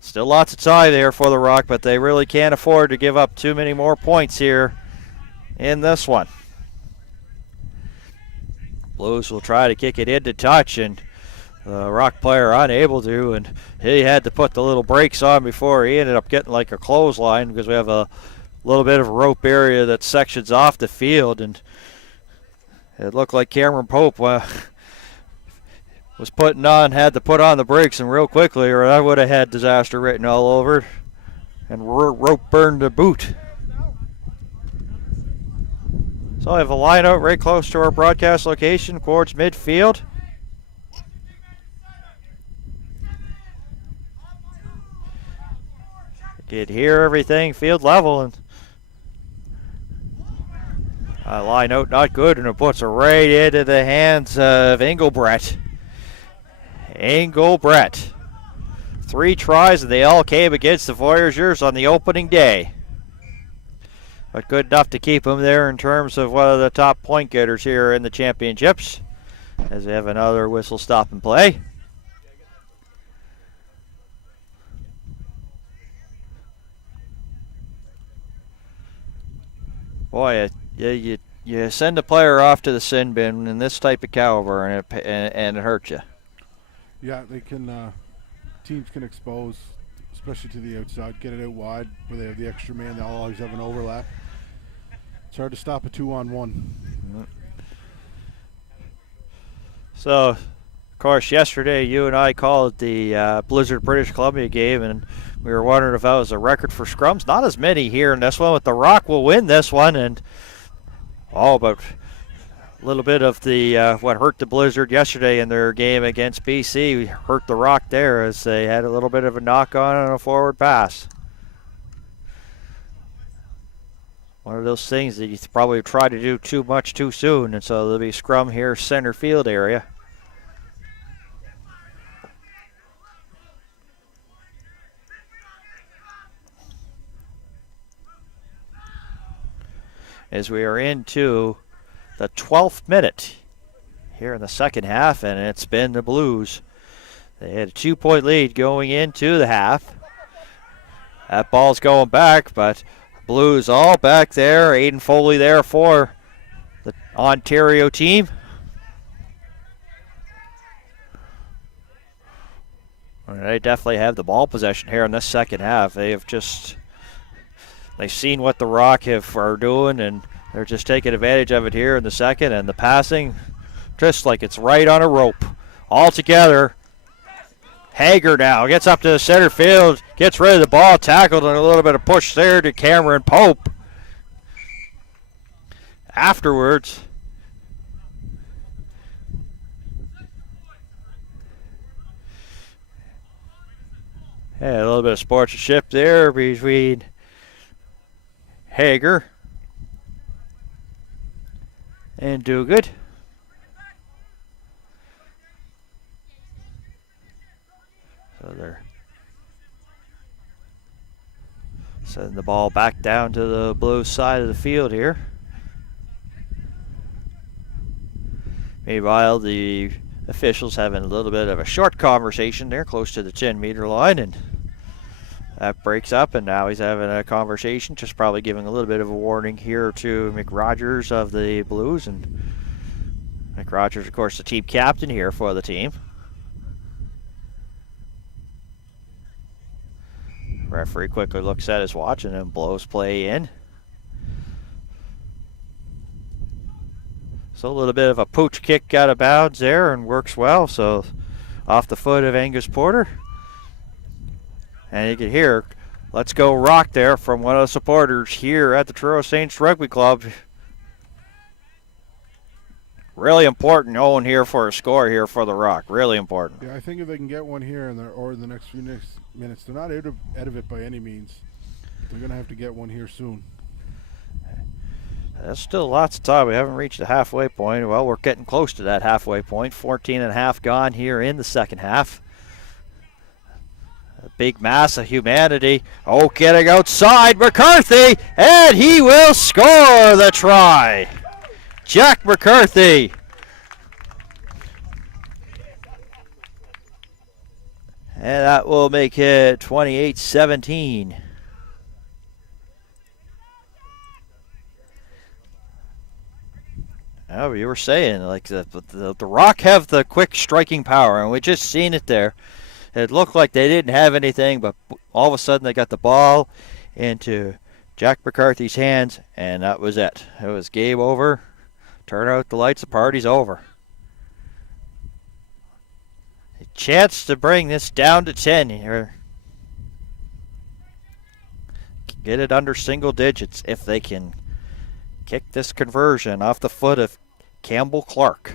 Still lots of time there for the Rock, but they really can't afford to give up too many more points here in this one. Blues will try to kick it into touch, and the Rock player unable to, and he had to put the little brakes on before he ended up getting like a clothesline because we have a little bit of a rope area that sections off the field, and it looked like Cameron Pope was had to put on the brakes and real quickly, or I would have had disaster written all over it and rope burned the boot. So I have a line out right close to our broadcast location towards midfield. You can hear everything field level, and line out not good, and it puts it right into the hands of Engelbrett. 3 tries, and they all came against the Voyageurs on the opening day. But good enough to keep him there in terms of one of the top point getters here in the championships, as they have another whistle stop and play. Boy, you send a player off to the sin bin in this type of caliber, and it hurts you. Yeah, they can. Teams can expose, especially to the outside, get it out wide where they have the extra man. They'll always have an overlap. It's hard to stop a 2-on-1. So, of course, yesterday you and I called the Blizzard British Columbia game, and we were wondering if that was a record for scrums. Not as many here in this one, but the Rock will win this one, and but a little bit of the what hurt the Blizzard yesterday in their game against BC hurt the Rock there as they had a little bit of a knock on a forward pass. One of those things that you probably try to do too much too soon, and so there'll be scrum here center field area. As we are into the 12th minute here in the second half, and it's been the Blues. They had a 2-point lead going into the half. That ball's going back, but Blues all back there. Aiden Foley there for the Ontario team. And they definitely have the ball possession here in this second half. They've seen what the Rock are doing, and they're just taking advantage of it here in the second. And the passing, just like it's right on a rope. All together. Hager now gets up to the center field, gets rid of the ball, tackled, and a little bit of push there to Cameron Pope. Afterwards, a little bit of sportsmanship there between Hager and Duguid. So they're sending the ball back down to the Blues side of the field here. Meanwhile, the officials having a little bit of a short conversation there close to the 10-meter line, and that breaks up, and now he's having a conversation, just probably giving a little bit of a warning here to McRogers of the Blues. And McRogers, of course, the team captain here for the team. Referee quickly looks at his watch and then blows play in. So a little bit of a pooch kick out of bounds there and works well. So off the foot of Angus Porter. And you can hear, "Let's go Rock" there from one of the supporters here at the Truro Saints Rugby Club. Really important Owen here for a score here for the Rock. Really important. Yeah, I think if they can get one here or in the next few minutes, they're not out of it by any means. They're going to have to get one here soon. There's still lots of time. We haven't reached the halfway point. Well, we're getting close to that halfway point. 14 and a half gone here in the second half. A big mass of humanity. Oh, getting outside McCarthy, and he will score the try. Jack McCarthy. And that will make it 28-17. Oh, you were saying, like, the Rock have the quick striking power, and we just seen it there. It looked like they didn't have anything, but all of a sudden they got the ball into Jack McCarthy's hands, and that was it. It was game over. Turn out the lights, the party's over. A chance to bring this down to 10 here. Get it under single digits if they can kick this conversion off the foot of Campbell Clark.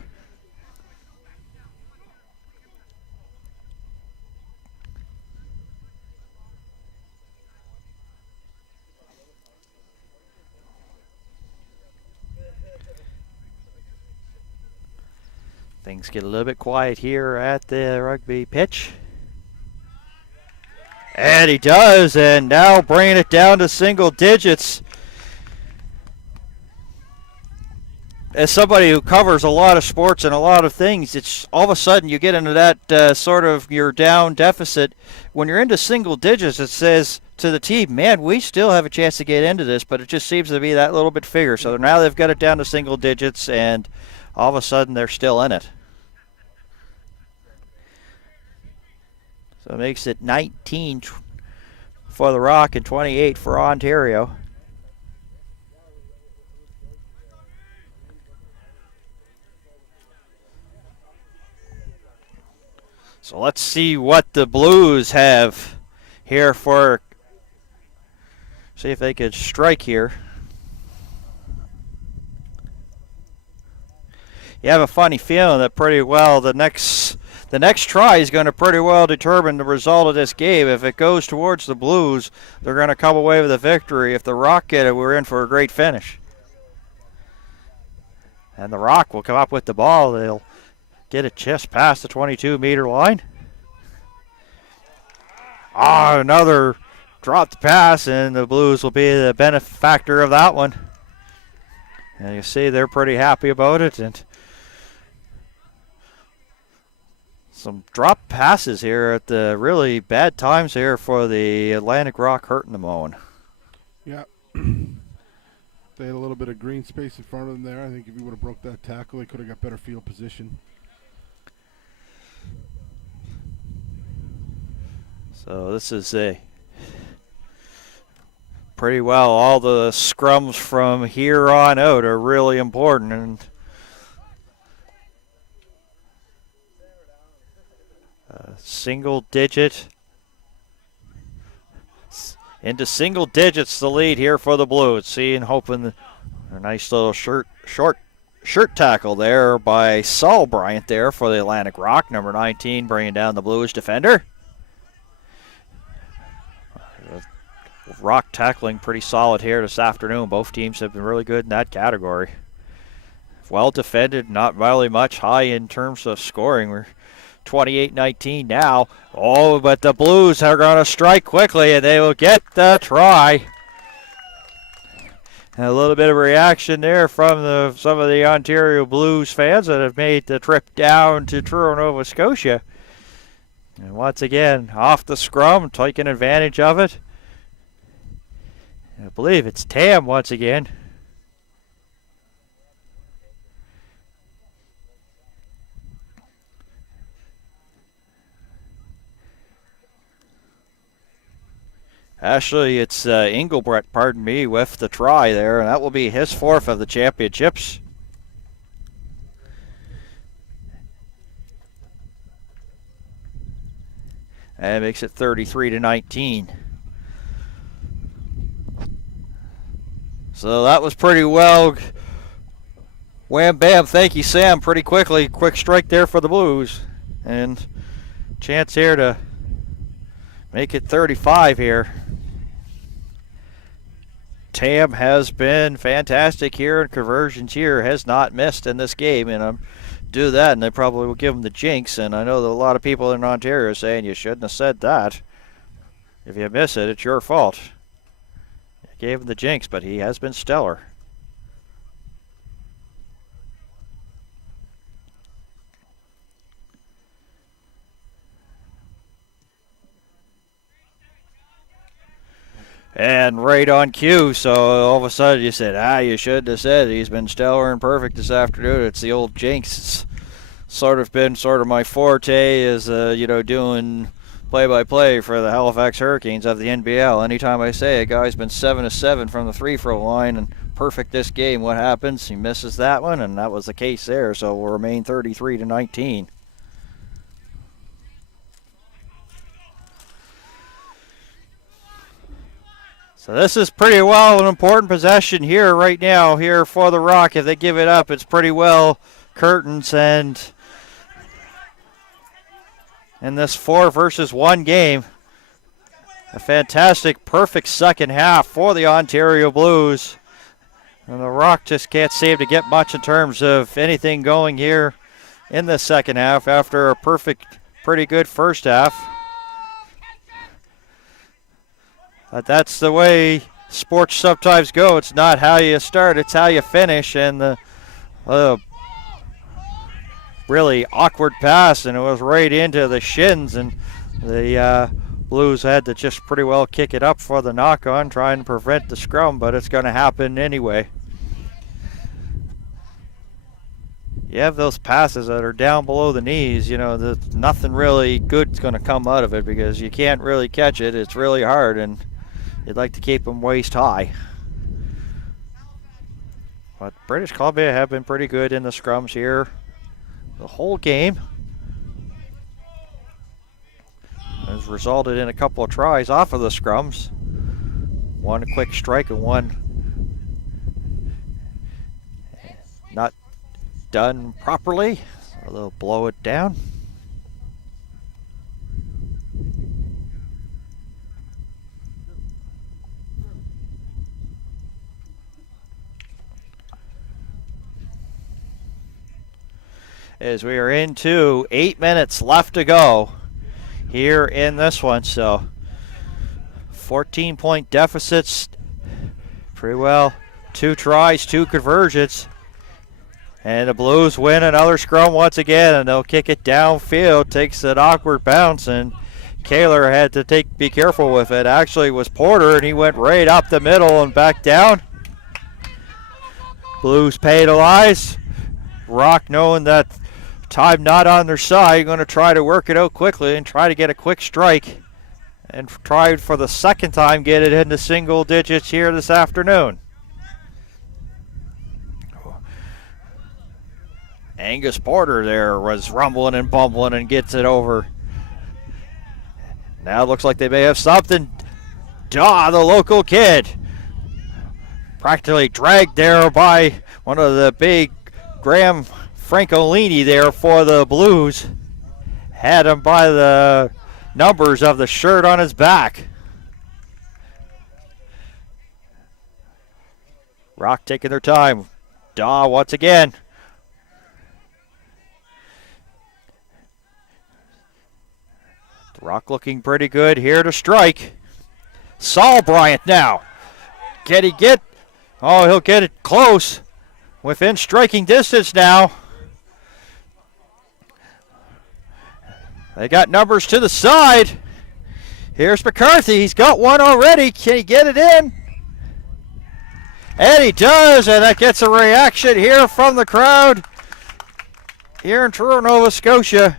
Things get a little bit quiet here at the rugby pitch. And he does, and now bringing it down to single digits. As somebody who covers a lot of sports and a lot of things, it's all of a sudden you get into that sort of you're down deficit. When you're into single digits, it says to the team, man, we still have a chance to get into this, but it just seems to be that little bit bigger. So now they've got it down to single digits, and all of a sudden they're still in it. So it makes it 19 for the Rock and 28 for Ontario. So let's see what the Blues have here for, see if they could strike here. You have a funny feeling that pretty well the next try is going to pretty well determine the result of this game. If it goes towards the Blues, they're going to come away with a victory. If the Rock get it, we're in for a great finish. And the Rock will come up with the ball. They'll get it just past the 22-meter line. Another dropped pass, and the Blues will be the benefactor of that one. And you see they're pretty happy about it. And some drop passes here at the really bad times here for the Atlantic Rock hurting them on. Yeah. They had a little bit of green space in front of them there. I think if he would have broke that tackle, they could have got better field position. So this is a pretty well all the scrums from here on out are really important, and single digit into single digits the lead here for the Blues. Seeing hoping a nice little short tackle there by Saul Bryant there for the Atlantic Rock, number 19, bringing down the Blues defender. Rock tackling pretty solid here this afternoon. Both teams have been really good in that category. Well defended, not really much high in terms of scoring. We're 28-19 now. Oh, but the Blues are going to strike quickly, and they will get the try. And a little bit of reaction there from some of the Ontario Blues fans that have made the trip down to Truro, Nova Scotia. And once again, off the scrum, taking advantage of it. I believe it's Tam once again. Actually, it's Engelbrecht, pardon me, with the try there, and that will be his fourth of the championships. And it makes it 33-19. So that was pretty well Wham bam, thank you, Sam. Pretty quickly, quick strike there for the Blues. And chance here to make it 35 here. Tam has been fantastic here in conversions here, has not missed in this game, and do that and they probably will give him the jinx. And I know that a lot of people in Ontario are saying you shouldn't have said that. If you miss it, it's your fault. You gave him the jinx, but he has been stellar. And right on cue, so all of a sudden you said, you shouldn't have said he's been stellar and perfect this afternoon. It's the old jinx. It's sort of been my forte is, doing play-by-play for the Halifax Hurricanes of the NBL. Anytime I say a guy's been 7 of 7 from the free-throw line and perfect this game, what happens? He misses that one, and that was the case there, so we'll remain 33-19. So this is pretty well an important possession here right now here for the Rock. If they give it up, it's pretty well curtains, and in this 4-versus-1 game, a fantastic, perfect second half for the Ontario Blues. And the Rock just can't seem to get much in terms of anything going here in the second half after a perfect, pretty good first half. But that's the way sports sometimes go. It's not how you start, it's how you finish. And the really awkward pass, and it was right into the shins, and the Blues had to just pretty well kick it up for the knock-on, trying to prevent the scrum, but it's going to happen anyway. You have those passes that are down below the knees, nothing really good's going to come out of it because you can't really catch it. It's really hard, and you'd like to keep them waist high. But British Columbia have been pretty good in the scrums here the whole game. Has resulted in a couple of tries off of the scrums. One a quick strike and one not done properly. So they'll blow it down. As we are into 8 minutes left to go here in this one. So 14-point deficits, pretty well 2 tries, 2 conversions. And the Blues win another scrum once again, and they'll kick it downfield. Takes an awkward bounce, and Kaler had to be careful with it. Actually, it was Porter, and he went right up the middle and back down. Blues penalized. Rock, knowing that time not on their side, going to try to work it out quickly and try to get a quick strike and try for the second time get it into single digits here this afternoon. Angus Porter there was rumbling and bumbling and gets it over. Now it looks like they may have something. Daw, the local kid, practically dragged there by one of the big Graham Francolini there for the Blues. Had him by the numbers of the shirt on his back. Rock taking their time. Daw once again. Rock looking pretty good here to strike. Saul Bryant now. Can he get? Oh, he'll get it close. Within striking distance now. They got numbers to the side. Here's McCarthy. He's got one already. Can he get it in? And he does, and that gets a reaction here from the crowd here in Truro, Nova Scotia.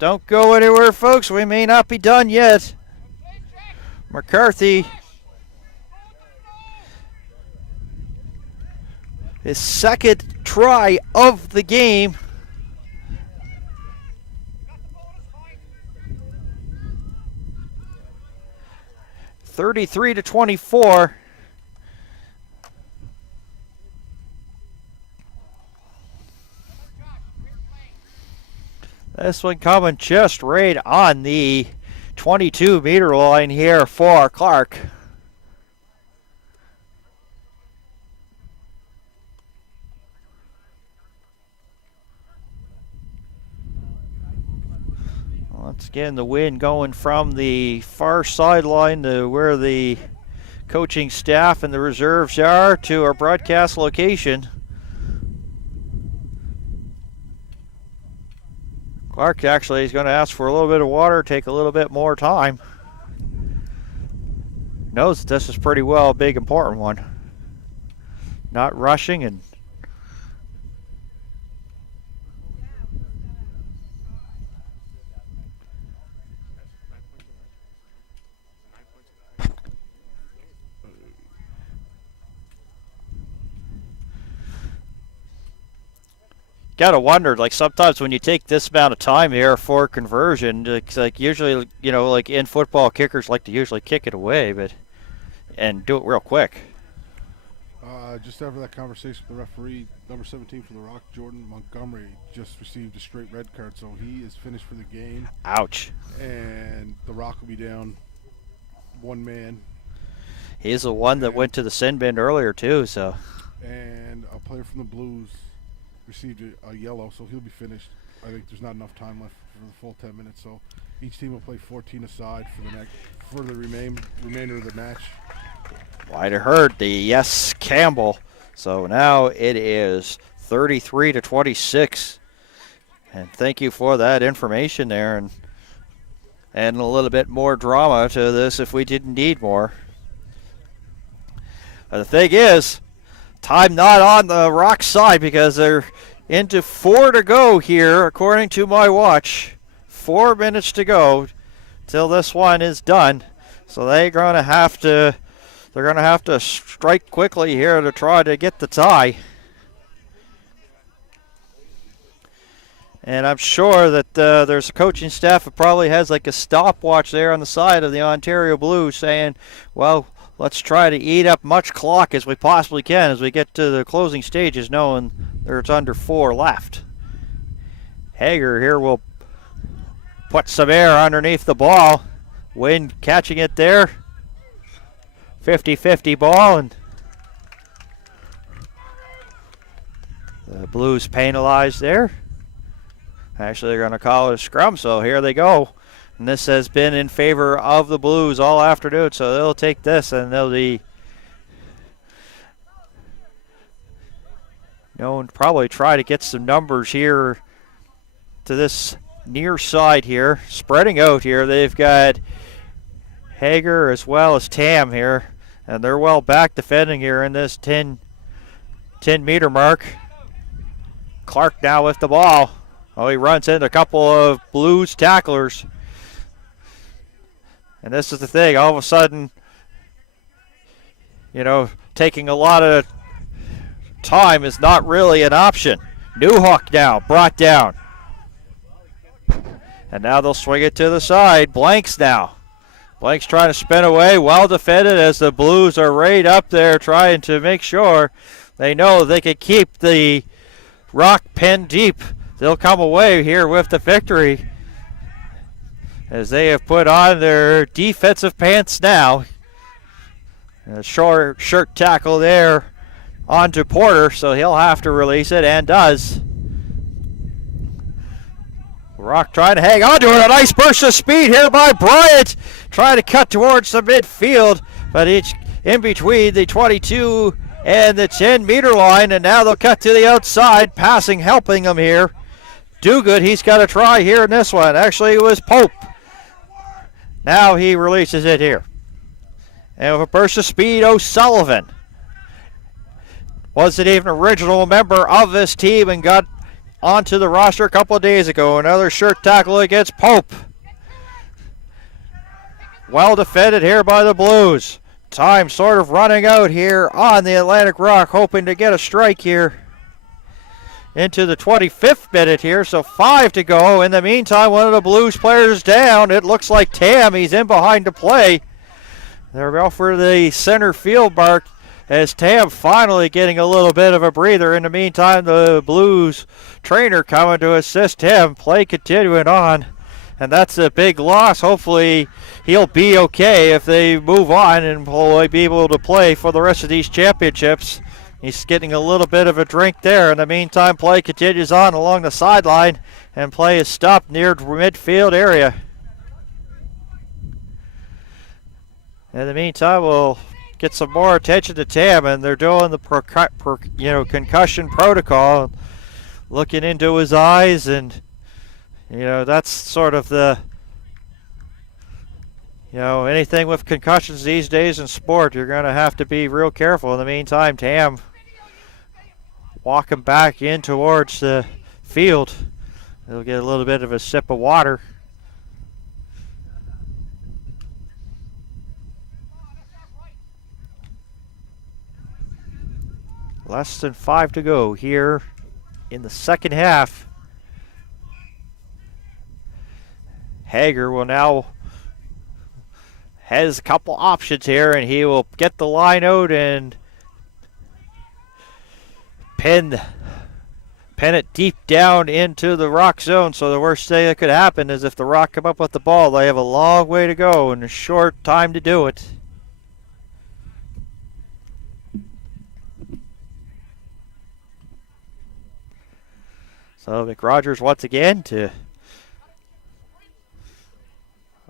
Don't go anywhere, folks. We may not be done yet. McCarthy, his second try of the game. (33-24). This one coming just right on the 22-meter line here for Clark. Once again, the wind going from the far sideline to where the coaching staff and the reserves are to our broadcast location. Clark actually is going to ask for a little bit of water, take a little bit more time. Knows that this is pretty well a big important one. Not rushing and gotta wonder, like sometimes when you take this amount of time here for conversion, it's like usually, you know, like in football, kickers like to usually kick it away, and do it real quick. Just after that conversation with the referee, number 17 for the Rock, Jordan Montgomery, just received a straight red card, so he is finished for the game. Ouch. And the Rock will be down one man. He's the one that went to the sin bin earlier too, so. And a player from the Blues received a yellow, so he'll be finished. I think there's not enough time left for the full 10 minutes, so each team will play 14 aside for the remainder of the match. Wide heard the yes Campbell. So now it is 33-26. And thank you for that information there, and a little bit more drama to this if we didn't need more. But the thing is, time not on the Rock side because they're into 4 to go here according to my watch. 4 minutes to go till this one is done. So they're going to have to strike quickly here to try to get the tie. And I'm sure that there's a coaching staff that probably has like a stopwatch there on the side of the Ontario Blues saying, well, let's try to eat up much clock as we possibly can as we get to the closing stages, knowing there's under 4 left. Hager here will put some air underneath the ball. Wind catching it there. 50-50 ball, and the Blues penalized there. Actually, they're going to call it a scrum, so here they go. And this has been in favor of the Blues all afternoon, so they'll take this and they'll be probably try to get some numbers here to this near side here. Spreading out here, they've got Hager as well as Tam here, and they're well back defending here in this 10-meter mark. Clark now with the ball. Oh, he runs into a couple of Blues tacklers. And this is the thing, all of a sudden, taking a lot of time is not really an option. Newhook now, brought down. And now they'll swing it to the side. Blanks now. Blanks trying to spin away, well defended as the Blues are right up there trying to make sure they know they can keep the Rock pinned deep. They'll come away here with the victory as they have put on their defensive pants now. A short shirt tackle there onto Porter, so he'll have to release it, and does. Rock trying to hang on to it. A nice burst of speed here by Bryant. Trying to cut towards the midfield, but it's in between the 22 and the 10-meter line, and now they'll cut to the outside. Passing helping them here. Duguid, he's got a try here in this one. Actually, it was Pope. Now he releases it here. And with a burst of speed, O'Sullivan wasn't even an original member of this team and got onto the roster a couple of days ago. Another shirt tackle against Pope. Well defended here by the Blues. Time sort of running out here on the Atlantic Rock, hoping to get a strike here into the 25th minute here, so 5 to go. In the meantime, one of the Blues players down. It looks like Tam. He's in behind to play. They're out for the center field mark as Tam finally getting a little bit of a breather. In the meantime, the Blues trainer coming to assist him. Play continuing on, and that's a big loss. Hopefully he'll be okay if they move on and will be able to play for the rest of these championships. He's getting a little bit of a drink there. In the meantime, play continues on along the sideline, and play is stopped near midfield area. In the meantime, we'll get some more attention to Tam, and they're doing the concussion protocol, looking into his eyes, and that's sort of the anything with concussions these days in sport, you're going to have to be real careful. In the meantime, Tam walking back in towards the field. He'll get a little bit of a sip of water. Less than 5 to go here in the second half. Hager will now has a couple options here, and he will get the line out and pin it deep down into the Rock zone. So the worst thing that could happen is if the Rock come up with the ball, they have a long way to go and a short time to do it. So McRogers once again to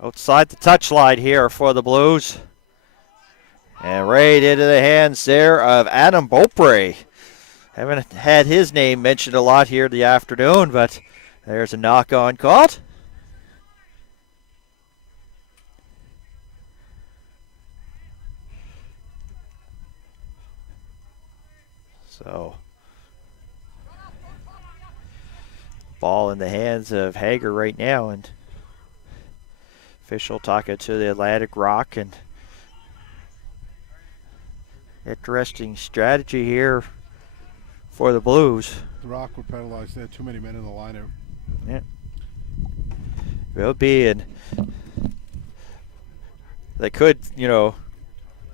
outside the touchline here for the Blues. And right into the hands there of Adam Beaupre. Haven't had his name mentioned a lot here in the afternoon, but there's a knock-on called. So, ball in the hands of Hager right now, and official talking to the Atlantic Rock, and interesting strategy here for the Blues. The Rock would penalize. They had too many men in the lineup. Yeah. Will be, and they could,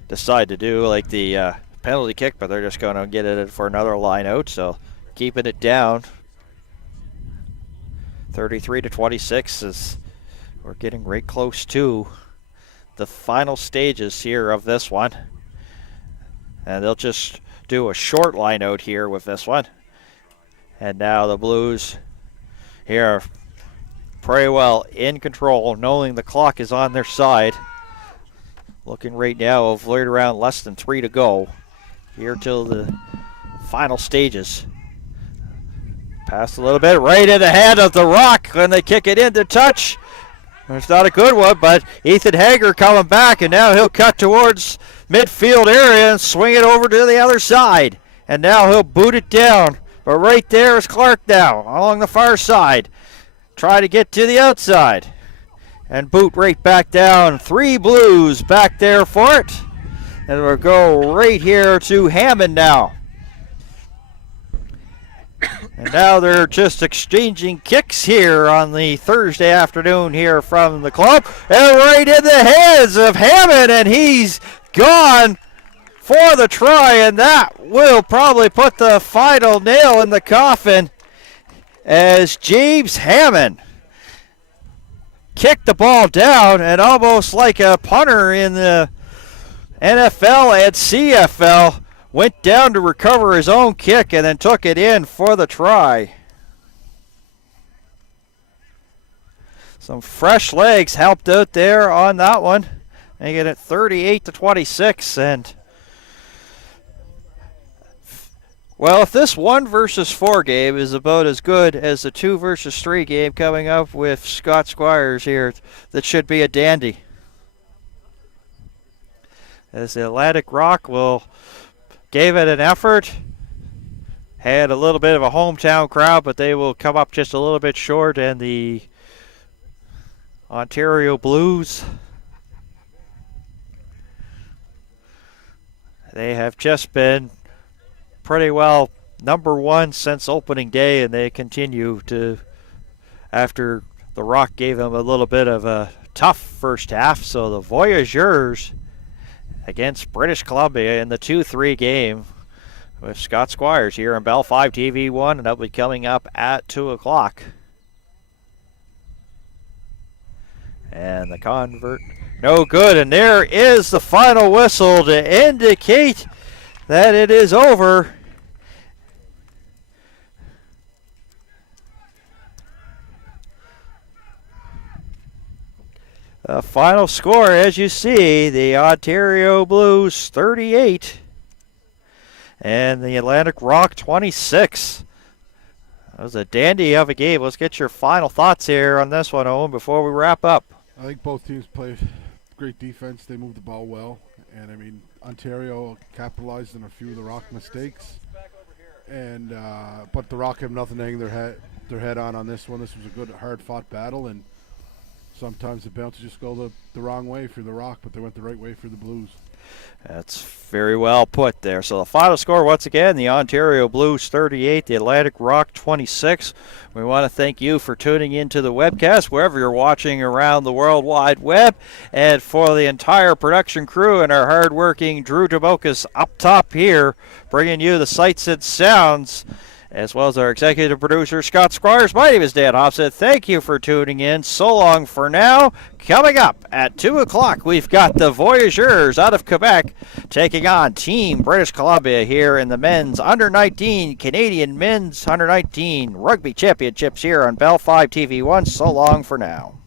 decide to do like the penalty kick, but they're just going to get it for another line out, so keeping it down. 33-26 as we're getting right close to the final stages here of this one. And they'll just do a short line out here with this one. And now the Blues here are pretty well in control, knowing the clock is on their side. Looking right now of right around less than 3 to go here till the final stages. Pass a little bit right in the hand of the Rock when they kick it into touch. It's not a good one, but Ethan Hager coming back, and now he'll cut towards midfield area and swing it over to the other side. And now he'll boot it down. But right there is Clark now along the far side. Try to get to the outside. And boot right back down. 3 Blues back there for it. And we'll go right here to Hammond now. And now they're just exchanging kicks here on the Thursday afternoon here from the club. And right in the hands of Hammond, and he's gone for the try, and that will probably put the final nail in the coffin as James Hammond kicked the ball down, and almost like a punter in the NFL and CFL, went down to recover his own kick and then took it in for the try. Some fresh legs helped out there on that one. Making it 38-26. And, well, if this 1 versus 4 game is about as good as the 2 versus 3 game coming up with Scott Squires here, that should be a dandy. As the Atlantic Rock gave it an effort. Had a little bit of a hometown crowd, but they will come up just a little bit short. And the Ontario Blues, they have just been pretty well #1 since opening day, and they continue to, after the Rock gave them a little bit of a tough first half. So the Voyageurs against British Columbia in the 2-3 game with Scott Squires here on Bell 5 TV1, and that'll be coming up at 2 o'clock. And the convert, no good, and there is the final whistle to indicate that it is over. The final score, as you see, the Ontario Blues 38 and the Atlantic Rock 26. That was a dandy of a game. Let's get your final thoughts here on this one, Owen, before we wrap up. I think both teams played great defense. They moved the ball well. And, I mean, Ontario capitalized on a few of the Rock mistakes. And but the Rock have nothing to hang their head on this one. This was a good, hard-fought battle. And sometimes the bounces just go the wrong way for the Rock, but they went the right way for the Blues. That's very well put there. So the final score, once again, the Ontario Blues 38, the Atlantic Rock 26. We want to thank you for tuning into the webcast, wherever you're watching around the World Wide Web. And for the entire production crew and our hardworking Drew DeMocas up top here, bringing you the sights and sounds, as well as our executive producer, Scott Squires. My name is Dan Hofstad. Thank you for tuning in. So long for now. Coming up at 2 o'clock, we've got the Voyageurs out of Quebec taking on Team British Columbia here in the men's under-19, Canadian men's under-19 rugby championships here on Bell 5 TV1. So long for now.